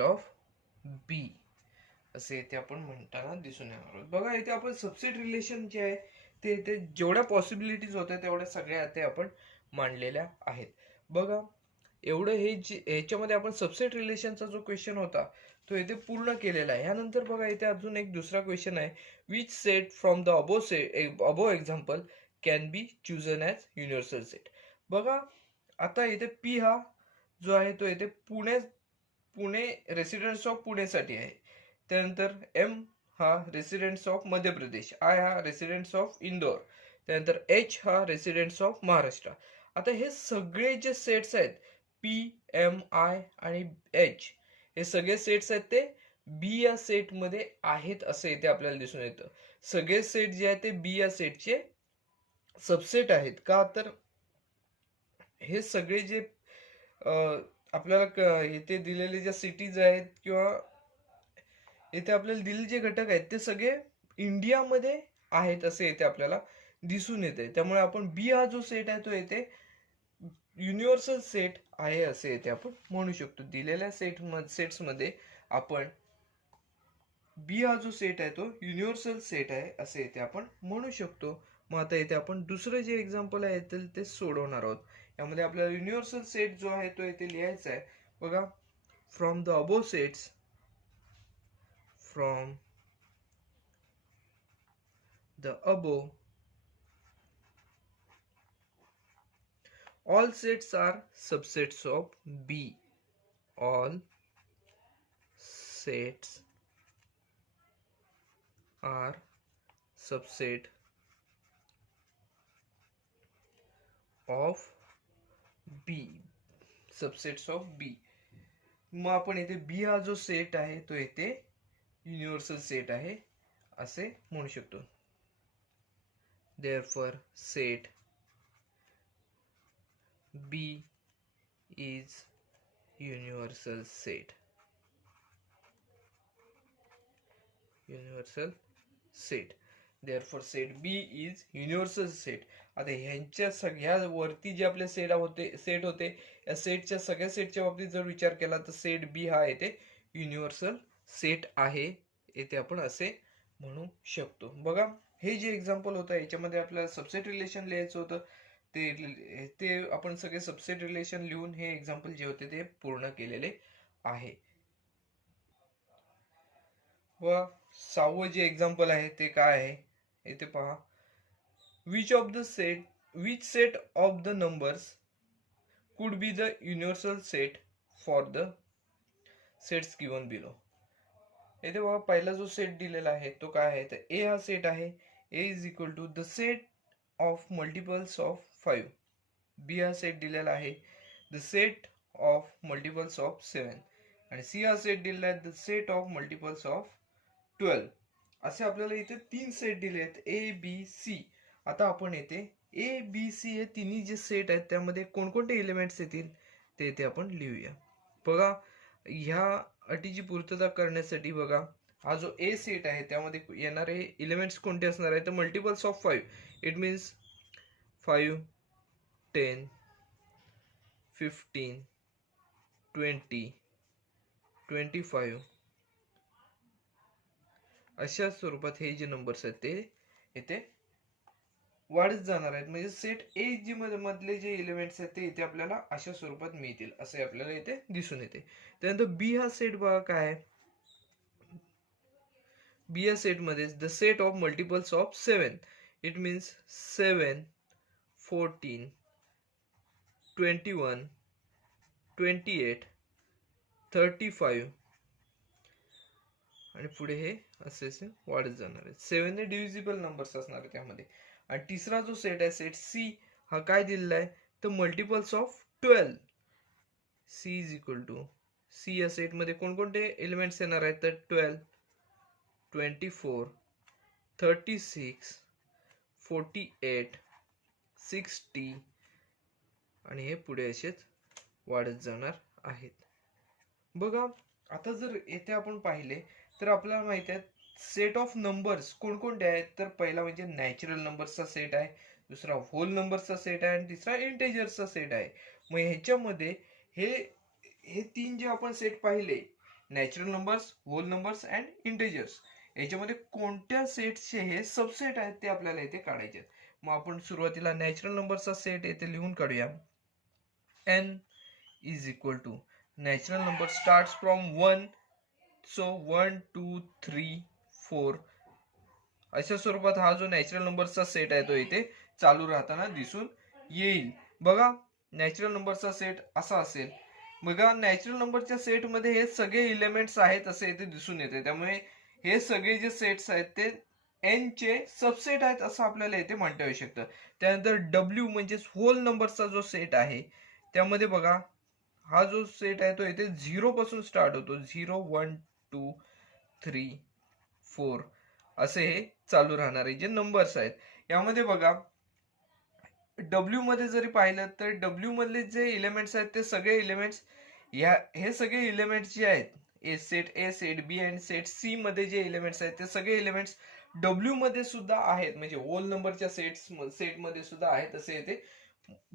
of B. असे इथे आपण म्हणताना दिसून येणार आहोत. बघा इथे आपण सबसेट रिलेशन जे आहे ते इथे जेवढ्या पॉसिबिलिटीज होत्या तेवढ्या सगळ्या इथे आपण मांडलेल्या आहेत. बघा एवढं हे ह्याच्यामध्ये आपण सबसेट रिलेशनचा जो क्वेश्चन होता तो इथे पूर्ण केलेला आहे. ह्यानंतर बघा इथे अजून एक दुसरा क्वेश्चन आहे, which set from the above example can be chosen as universal set. बघा आता इथे पी हा जो आहे तो इथे पुणे रेसिडेंट्स ऑफ पुणेसाठी आहे. त्यानंतर एम हा residents of Madhya Pradesh, I हा रेसिडेंट्स ऑफ इंदोर, त्यानंतर एच हा रेसिडेंट्स ऑफ महाराष्ट्र. आता हे सगळे जे सेट्स आहेत पी, एम, आय आणि एच हे सगळे सेट्स आहेत ते बी या सेटमध्ये आहेत असं इथे आपल्याला दिसून येतं. सगळे सेट जे आहेत ते बी या सेटचे सबसेट आहेत. का तर हे सगळे जे आपल्याला इथे दिलेले ज्या सिटीज आहेत किंवा इथे आपल्याला दिलेले जे घटक आहेत ते सगळे इंडियामध्ये आहेत असे इथे आपल्याला दिसून येते. त्यामुळे आपण बी हा जो सेट आहे तो इथे युनिव्हर्सल सेट आहे असे इथे आपण म्हणू शकतो. दिलेल्या सेट्समध्ये आपण बी हा जो सेट आहे तो युनिव्हर्सल सेट आहे असे इथे आपण म्हणू शकतो. मग आता इथे आपण दुसरं जे एक्झाम्पल आहे ते सोडवणार आहोत. यामध्ये आपल्याला युनिव्हर्सल सेट जो आहे तो इथे लिहायचा आहे. बघा from the above sets from the above all sets are subsets of B. All sets are subset of B. Subsets of B. मग आपण इथे बी हा जो सेट आहे तो इथे युनिव्हर्सल सेट आहे असे म्हणू शकतो. Therefore set B is universal set. Universal set. Therefore set B is universal set. आता ह्यांच्या सगळ्या वरती जे आपले सेट होते या सेटच्या सगळ्या सेटच्या बाबतीत जर विचार केला तर सेट बी हा येथे युनिव्हर्सल सेट आहे येथे आपण असे म्हणू शकतो. बघा हे जे एक्झाम्पल होतं याच्यामध्ये आपल्याला सबसेट रिलेशन लिहायचं होतं. ते आपण सगळे सबसेट रिलेशन लिहून हे एक्झाम्पल जे होते ते पूर्ण केलेले आहे. व 6वं जे एक्झाम्पल आहे ते काय आहे इथे पहा, which set of the numbers could be the universal set for the sets given below. इथे बघा पहिला जो सेट दिलेला आहे तो काय आहे तर ए हा सेट आहे. A is equal to the set of multiples of 5. B हा सेट दिलेला आहे the set of multiples of 7 आणि सी हा सेट दिलेला आहे the set of multiples of 12. असे आपल्याला इथे 3 सेट दिले आहेत ए बी सी. आता आपण येथे ए बी सी हे तिन्ही जे सेट आहेत त्यामध्ये कोणकोणते एलिमेंट्स येतील ते इथे आपण लिहूया. बघा ह्या अटीची पूर्तता करण्यासाठी बघा हा जो ए सेट आहे त्यामध्ये येणारे एलिमेंट्स कोणते असणार आहे तर मल्टिपल्स ऑफ 5. इट मीन्स 5, 10, 15, 20, 25 अशा स्वरूपात हे जे नंबर्स आहेत ते इथे वाढत जाणार आहेत. म्हणजे सेट ए जी मधले जे एलिमेंट्स आहेत ते इथे आपल्याला अशा स्वरूपात मिळतील असे आपल्याला इथे दिसून येते. त्यानंतर बी हा सेट बघा काय आहे, बी या सेट मध्ये the set of multiples of 7. It means 7, 14, 21, 28, 35 आणि पुढे हे असे असे वाढत जाणार आहेत. 7 ने डिव्हिजिबल नंबर्स असणार आहे त्यामध्ये. आणि तिसरा जो सेट आहे सेट सी हा काय दिलेला आहे तर multiples of 12. C is equal to C या सेट मध्ये कोणकोणते एलिमेंट्स येणार आहेत तर 12, 24, 36, 48, 60 आणि हे पुढे असेच वाढत जाणार आहेत. बघा आता जर येथे आपण पाहिले तर आपल्याला माहित आहे सेट ऑफ नंबर्स कोणकोणते आहेत तर पहिला म्हणजे नॅचरल नंबर्सचा सेट आहे, दुसरा होल नंबर्सचा सेट आहे आणि तिसरा इंटेजर्सचा सेट आहे. मग ह्याच्यामध्ये हे 3 जे आपण सेट पाहिले natural numbers, whole numbers and integers. याच्यामध्ये कोणत्या सेटचे हे सबसेट आहेत ते आपल्याला इथे काढायचे आहेत. मग आपण सुरुवातीला नॅचरल नंबरचा सेट येथे लिहून काढूया. n is equal to natural number starts from 1, so 1 2 3 4. अशा स्वरूपात हा जो नॅचरल नंबरचा सेट आहे तो इथे चालू राहताना दिसून येईल. बघा नॅचरल नंबरचा सेट असा असेल. बघा नॅचरल नंबरच्या सेट मध्ये हे सगळे इलेमेंट्स आहेत असे इथे दिसून येते. त्यामुळे हे सगळे जे सेट्स आहेत ते एन चे सबसेट आहेत असं आपल्याला इथे म्हणता येऊ शकतं. त्यानंतर डब्ल्यू म्हणजे होल नंबरचा जो सेट आहे त्यामध्ये बघा हा जो सेट आहे तो इथे 0 पासून स्टार्ट होतो. 0 1 2 3 4 असे हे चालू राहणारे जे नंबर्स आहेत. यामध्ये बघा डब्ल्यू मध्ये जरी पाहिलं तर डब्ल्यू मधले जे इलेमेंट्स आहेत ते सगळे इलेमेंट्स हे सगळे इलेमेंट्स जे आहेत set A, set B and set C मध्ये जे इलेमेंट्स आहेत ते सगळे इलेमेंट्स डब्ल्यू मध्ये सुद्धा आहेत. म्हणजे होल नंबरच्या सेट मध्ये सुद्धा आहेत असे येते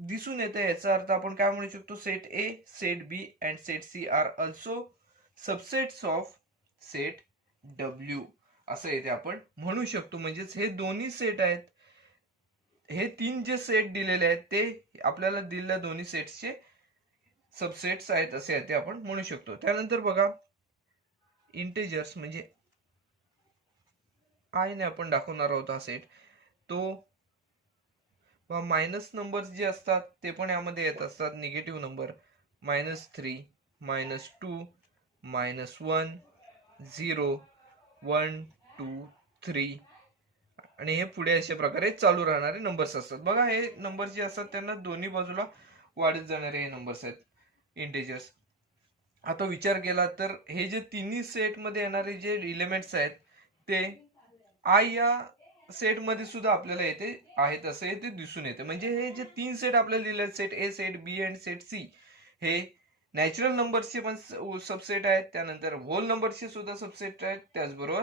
दिसून येते. याचा अर्थ आपण काय म्हणू शकतो, set A, set B and set C are also subsets of set W असं येते आपण म्हणू शकतो. म्हणजेच हे दोन्ही सेट आहेत, हे तीन जे सेट दिलेले आहेत ते आपल्याला दिलेल्या दोन्ही सेट्सचे सबसेट्स आहेत असे ते आपण म्हणू शकतो. त्यानंतर बघा इंटेजर्स म्हणजे आय ने आपण दाखवणार आहोत हा सेट. तो मायनस नंबर जे असतात ते पण यामध्ये येत असतात. निगेटिव्ह नंबर -3, -2, -1, 0, 1 2 3 आणि हे पुढे अशा प्रकारे चालू राहणारे नंबर्स असतात. बघा हे नंबर जे असतात त्यांना दोन्ही बाजूला वाढत जाणारे हे नंबर्स आहेत इंटेजर्स. आता विचार केला तर हे जे तिन्ही सेट मध्ये येणारे जे एलिमेंट्स आहेत ते आय या सेट मध्ये सुद्धा आपल्याला येथे आहेत असे ते दिसून येते. म्हणजे हे जे तीन सेट आपल्याला दिले आहेत, set A, set B and set C, हे नॅचरल नंबरचे पण सबसेट आहेत. त्यानंतर होल नंबरचे सुद्धा सबसेट आहेत. त्याचबरोबर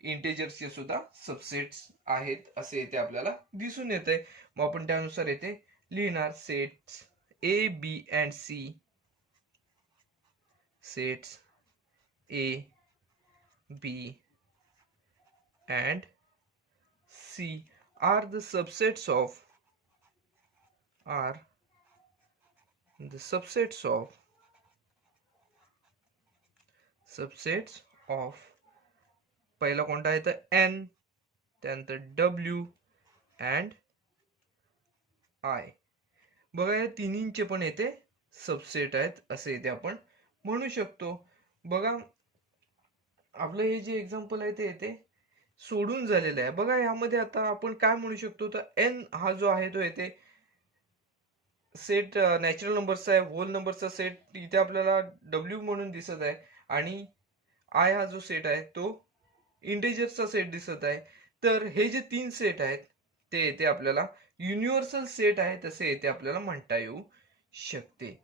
इंटेजर्सचे सुद्धा सबसेट्स आहेत असे येथे आपल्याला दिसून येते. मग आपण त्यानुसार येथे लिहिणार sets A, B and C. Sets A, B and C are the subsets of पहिला कोणता आहे तर N, त्यानंतर W and I. बघा या तिन्हींचे पण येथे सबसेट आहेत असे इथे आपण म्हणू शकतो. बघा आपलं हे जे एक्झाम्पल आहे ते येते सोडून झालेलं आहे. बघा यामध्ये आता आपण काय म्हणू शकतो तर एन हा जो आहे तो येते सेट नॅचरल नंबरचा आहे, होल नंबरचा सेट इथे आपल्याला डब्ल्यू म्हणून दिसत आहे आणि आय हा जो सेट आहे तो इंटेजर्सचा सेट दिसत आहे. तर हे जे तीन सेट आहेत ते येते आपल्याला युनिव्हर्सल सेट आहे तसे येते आपल्याला म्हणता येऊ शकते.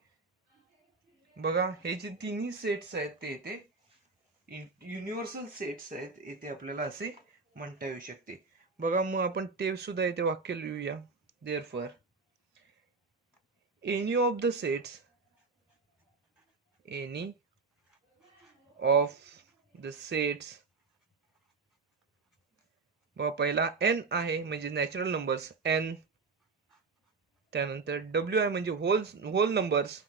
बघा हे जे तिन्ही सेट्स आहेत ते येते युनिव्हर्सल सेट्स आहेत येथे आपल्याला असे म्हणता येऊ शकते. बघा मग आपण ते सुद्धा इथे वाक्य लिहूया. Therefore any of the sets बघा पहिला एन आहे म्हणजे नॅचरल नंबर्स एन, त्यानंतर डब्ल्यू आहे म्हणजे होल नंबर्स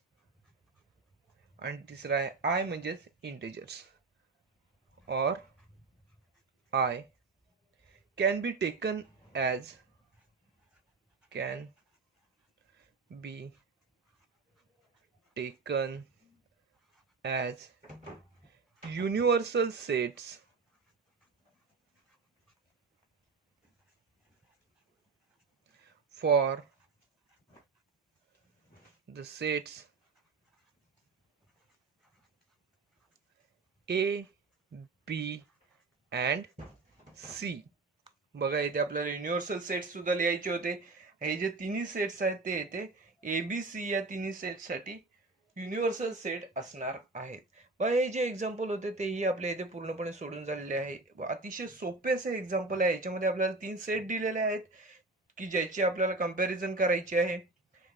आणि तिसरा आहे आय म्हणजेच integers or I can be taken as universal sets for the sets A, B and C. बघा इथे आपल्याला युनिव्हर्सल सेट सुद्धा लिहायचे होते. हे जे तिन्ही सेट्स आहेत ते येते ए, बी, सी या तिन्ही सेट साठी युनिव्हर्सल सेट असणार आहेत. हे जे एक्झाम्पल होते तेही आपल्या इथे पूर्णपणे सोडून झालेले आहे. अतिशय सोपे असे एक्झाम्पल आहे. याच्यामध्ये आपल्याला तीन सेट दिलेले आहेत की ज्याची आपल्याला कंपॅरिझन करायची आहे.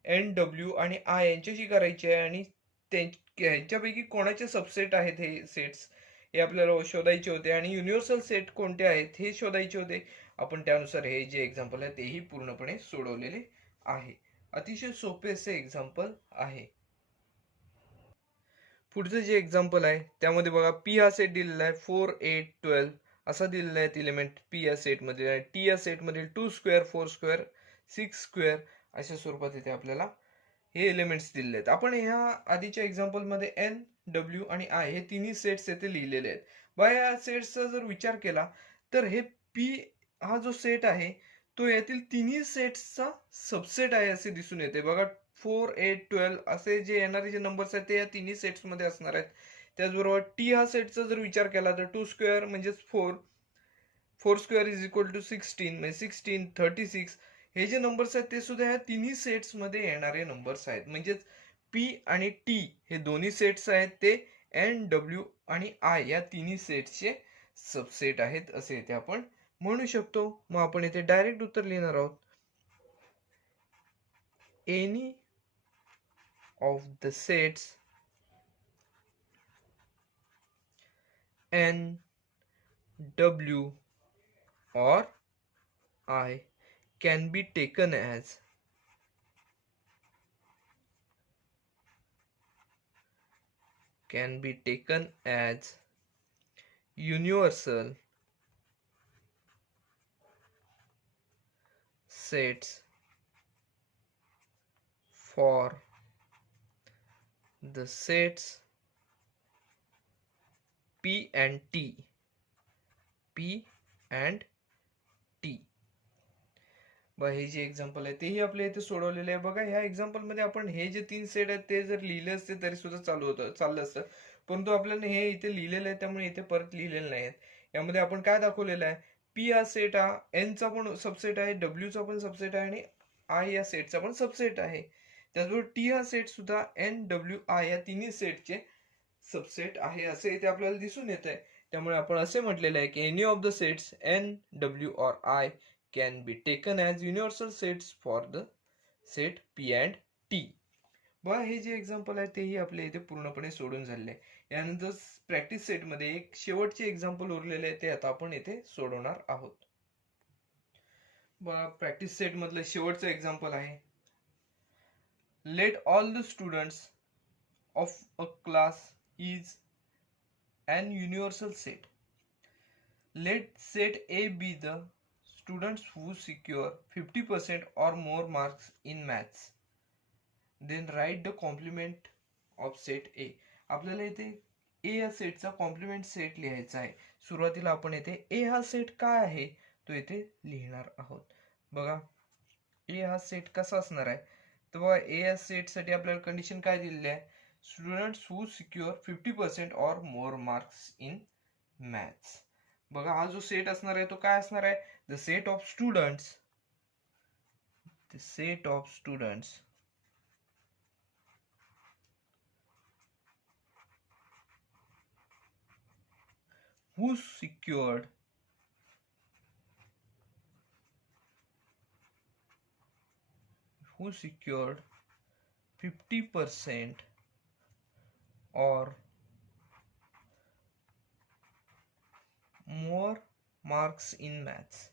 एन, डब्ल्यू आणि आय यांच्याशी करायची आहे आणि ह्याच्यापैकी कोणाचे सबसेट आहेत हे सेट्स, हे आपल्याला शोधायचे होते आणि युनिव्हर्सल सेट कोणते आहेत हे शोधायचे होते. आपण त्यानुसार हे जे एक्झाम्पल आहे तेही पूर्णपणे सोडवलेले आहे. अतिशय सोपे असे एक्झाम्पल आहे. पुढचं जे एक्झाम्पल आहे त्यामध्ये बघा, पी हा सेट दिलेला आहे 4 8 12 असा दिलेला आहे एलिमेंट पी या सेटमध्ये आहे. टी या सेटमध्ये 2 स्क्वेअर 4 स्क्वेअर 6 स्क्वेअर अशा स्वरूपात इथे आपल्याला हे एलिमेंट्स दिलेले आहेत. आपण ह्या आधीच्या एक्झाम्पल मध्ये एन डब्ल्यू आणि आय हे तिन्ही सेट्स येथे लिहिलेले आहेत. बा या सेट्सचा जर विचार केला तर हे पी हा जो सेट आहे तो यातील तिन्ही सेट्सचा सबसेट आहे असे दिसून येते. बघा 4 8 12 असे जे येणारे जे नंबर्स आहेत ते या तिन्ही सेट्स मध्ये असणार आहेत. त्याचबरोबर टी हा सेटचा जर विचार केला तर 2 स्क्वेअर म्हणजेच 4 4 स्क्वेअर इज इक्वल टू 16 म्हणजे 16 36 हे जे नंबर्स आहेत ते सुद्धा या तिन्ही सेट्स मध्ये येणारे नंबर्स आहेत. म्हणजेच पी आणि टी हे दोन्ही सेट्स आहेत ते एन डब्ल्यू आणि आय या तिन्ही सेट्सचे सबसेट आहेत असे इथे आपण म्हणू शकतो. मग आपण इथे डायरेक्ट उत्तर लिहिणार आहोत. Any of the sets N W or I can be taken as universal sets for the sets P and T. हे जे एक्झाम्पल आहे तेही आपल्या इथे सोडवलेले आहे. बघा ह्या एक्झाम्पल मध्ये आपण हे जे 3 सेट आहेत ते जर लिहिले असते तरी सुद्धा चाललं असतं, परंतु आपल्याला हे इथे लिहिलेलं आहे त्यामुळे इथे परत लिहिलेलं नाही. यामध्ये आपण काय दाखवलेलं आहे, पी हा सेट हा एन चा पण सबसेट आहे, डब्ल्यू चा पण सबसेट आहे आणि आय या सेटचा पण सबसेट आहे. त्याचबरोबर टी हा सेट सुद्धा एन डब्ल्यू आय या तिन्ही सेटचे सबसेट आहे असे इथे आपल्याला दिसून येत आहे. त्यामुळे आपण असे म्हटलेले आहे की any of the sets N W or I can be taken as universal sets for the set P and T. बघा हे जे एक्झाम्पल आहे तेही आपल्या इथे पूर्णपणे सोडून झालेले आहे. यानंतर प्रॅक्टिस सेट मध्ये एक शेवटचे एक्झाम्पल उरलेले आहे ते आता आपण इथे सोडवणार आहोत. बघा प्रॅक्टिस सेट मधलं शेवटचं एक्झाम्पल आहे, let all the students of a class is an universal set. Let set A be the students who secure 50% or more marks in maths. Then write the complement of set A. आपल्याला इथे A या सेटचा complement set लिहायचा आहे. सुरुवातीला आपण इथे A हा सेट काय आहे तो इथे लिहिणार आहोत. बघा A हा सेट कसा असणार आहे तर बघा A या सेट साठी आपल्याला कंडिशन काय दिलेली आहे, स्टुडंट्स हू सिक्युअर 50% और मोर मार्क्स इन मॅथ्स. बघा हा जो सेट असणार आहे तो काय असणार आहे, the set of students who secured 50% or more marks in maths.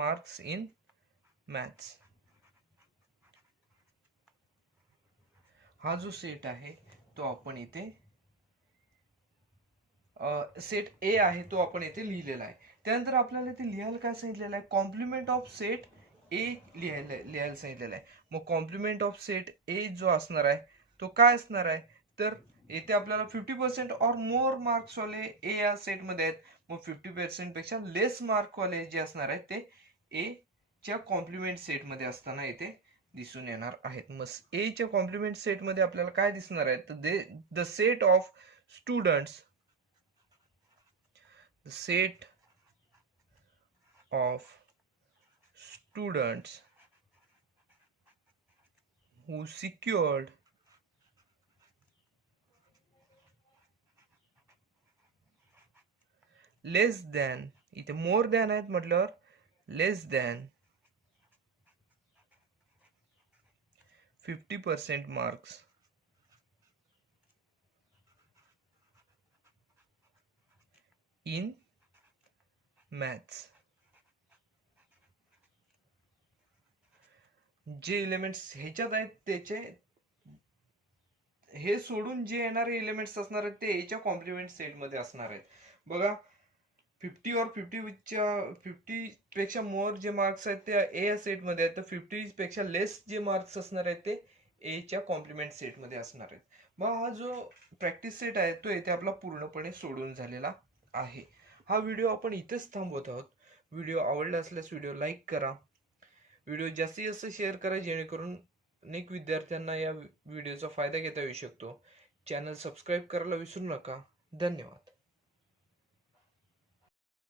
Marks in maths. हा जो सेट आहे तो आपण इथे सेट ए आहे तो आपण इथे लिहिलेला आहे. त्यानंतर आपल्याला इथे लिहायला काय सांगितलेलं आहे, कॉम्प्लिमेंट ऑफ सेट ए लिहायला सांगितलेलं आहे. मग कॉम्प्लिमेंट ऑफ सेट ए जो असणार आहे तो काय असणार आहे तर इथे आपल्याला 50% और मोर मार्क्स वाले ए या सेट मध्ये आहेत. मग 50% पेक्षा लेस मार्क वाले जे असणार आहेत ते ए च्या कॉम्प्लिमेंट सेट मध्ये असताना इथे दिसून येणार आहेत. मग ए च्या कॉम्प्लिमेंट सेट मध्ये आपल्याला काय दिसणार आहे तर the set of students who secured less than, इथे मोर दॅन आहेत म्हटल्यावर लेस दॅन 50% marks in maths. जे एलिमेंट्स ह्याच्यात आहेत त्याचे हे सोडून जे येणारे एलिमेंट्स असणार आहेत ते एच्या कॉम्प्लिमेंट सेट मध्ये असणार आहेत. बघा 50 पेक्षा मोर जे मार्क्स आहेत ते ए या सेट मध्ये आहेत, तर 50 पेक्षा लेस जे मार्क्स असणार आहेत ते ए च्या कॉम्प्लिमेंट सेट मध्ये असणार आहेत. मग हा जो प्रॅक्टिस सेट आहे तो येथे आपला पूर्णपणे सोडून झालेला आहे. हा व्हिडिओ आपण इथेच थांबवत आहोत. व्हिडिओ आवडला असल्यास व्हिडिओ लाईक करा, व्हिडिओ जास्तीत जास्त शेअर करा, जेणेकरून अनेक विद्यार्थ्यांना या व्हिडिओचा फायदा घेता येऊ शकतो. चॅनल सबस्क्राईब करायला विसरू नका. धन्यवाद.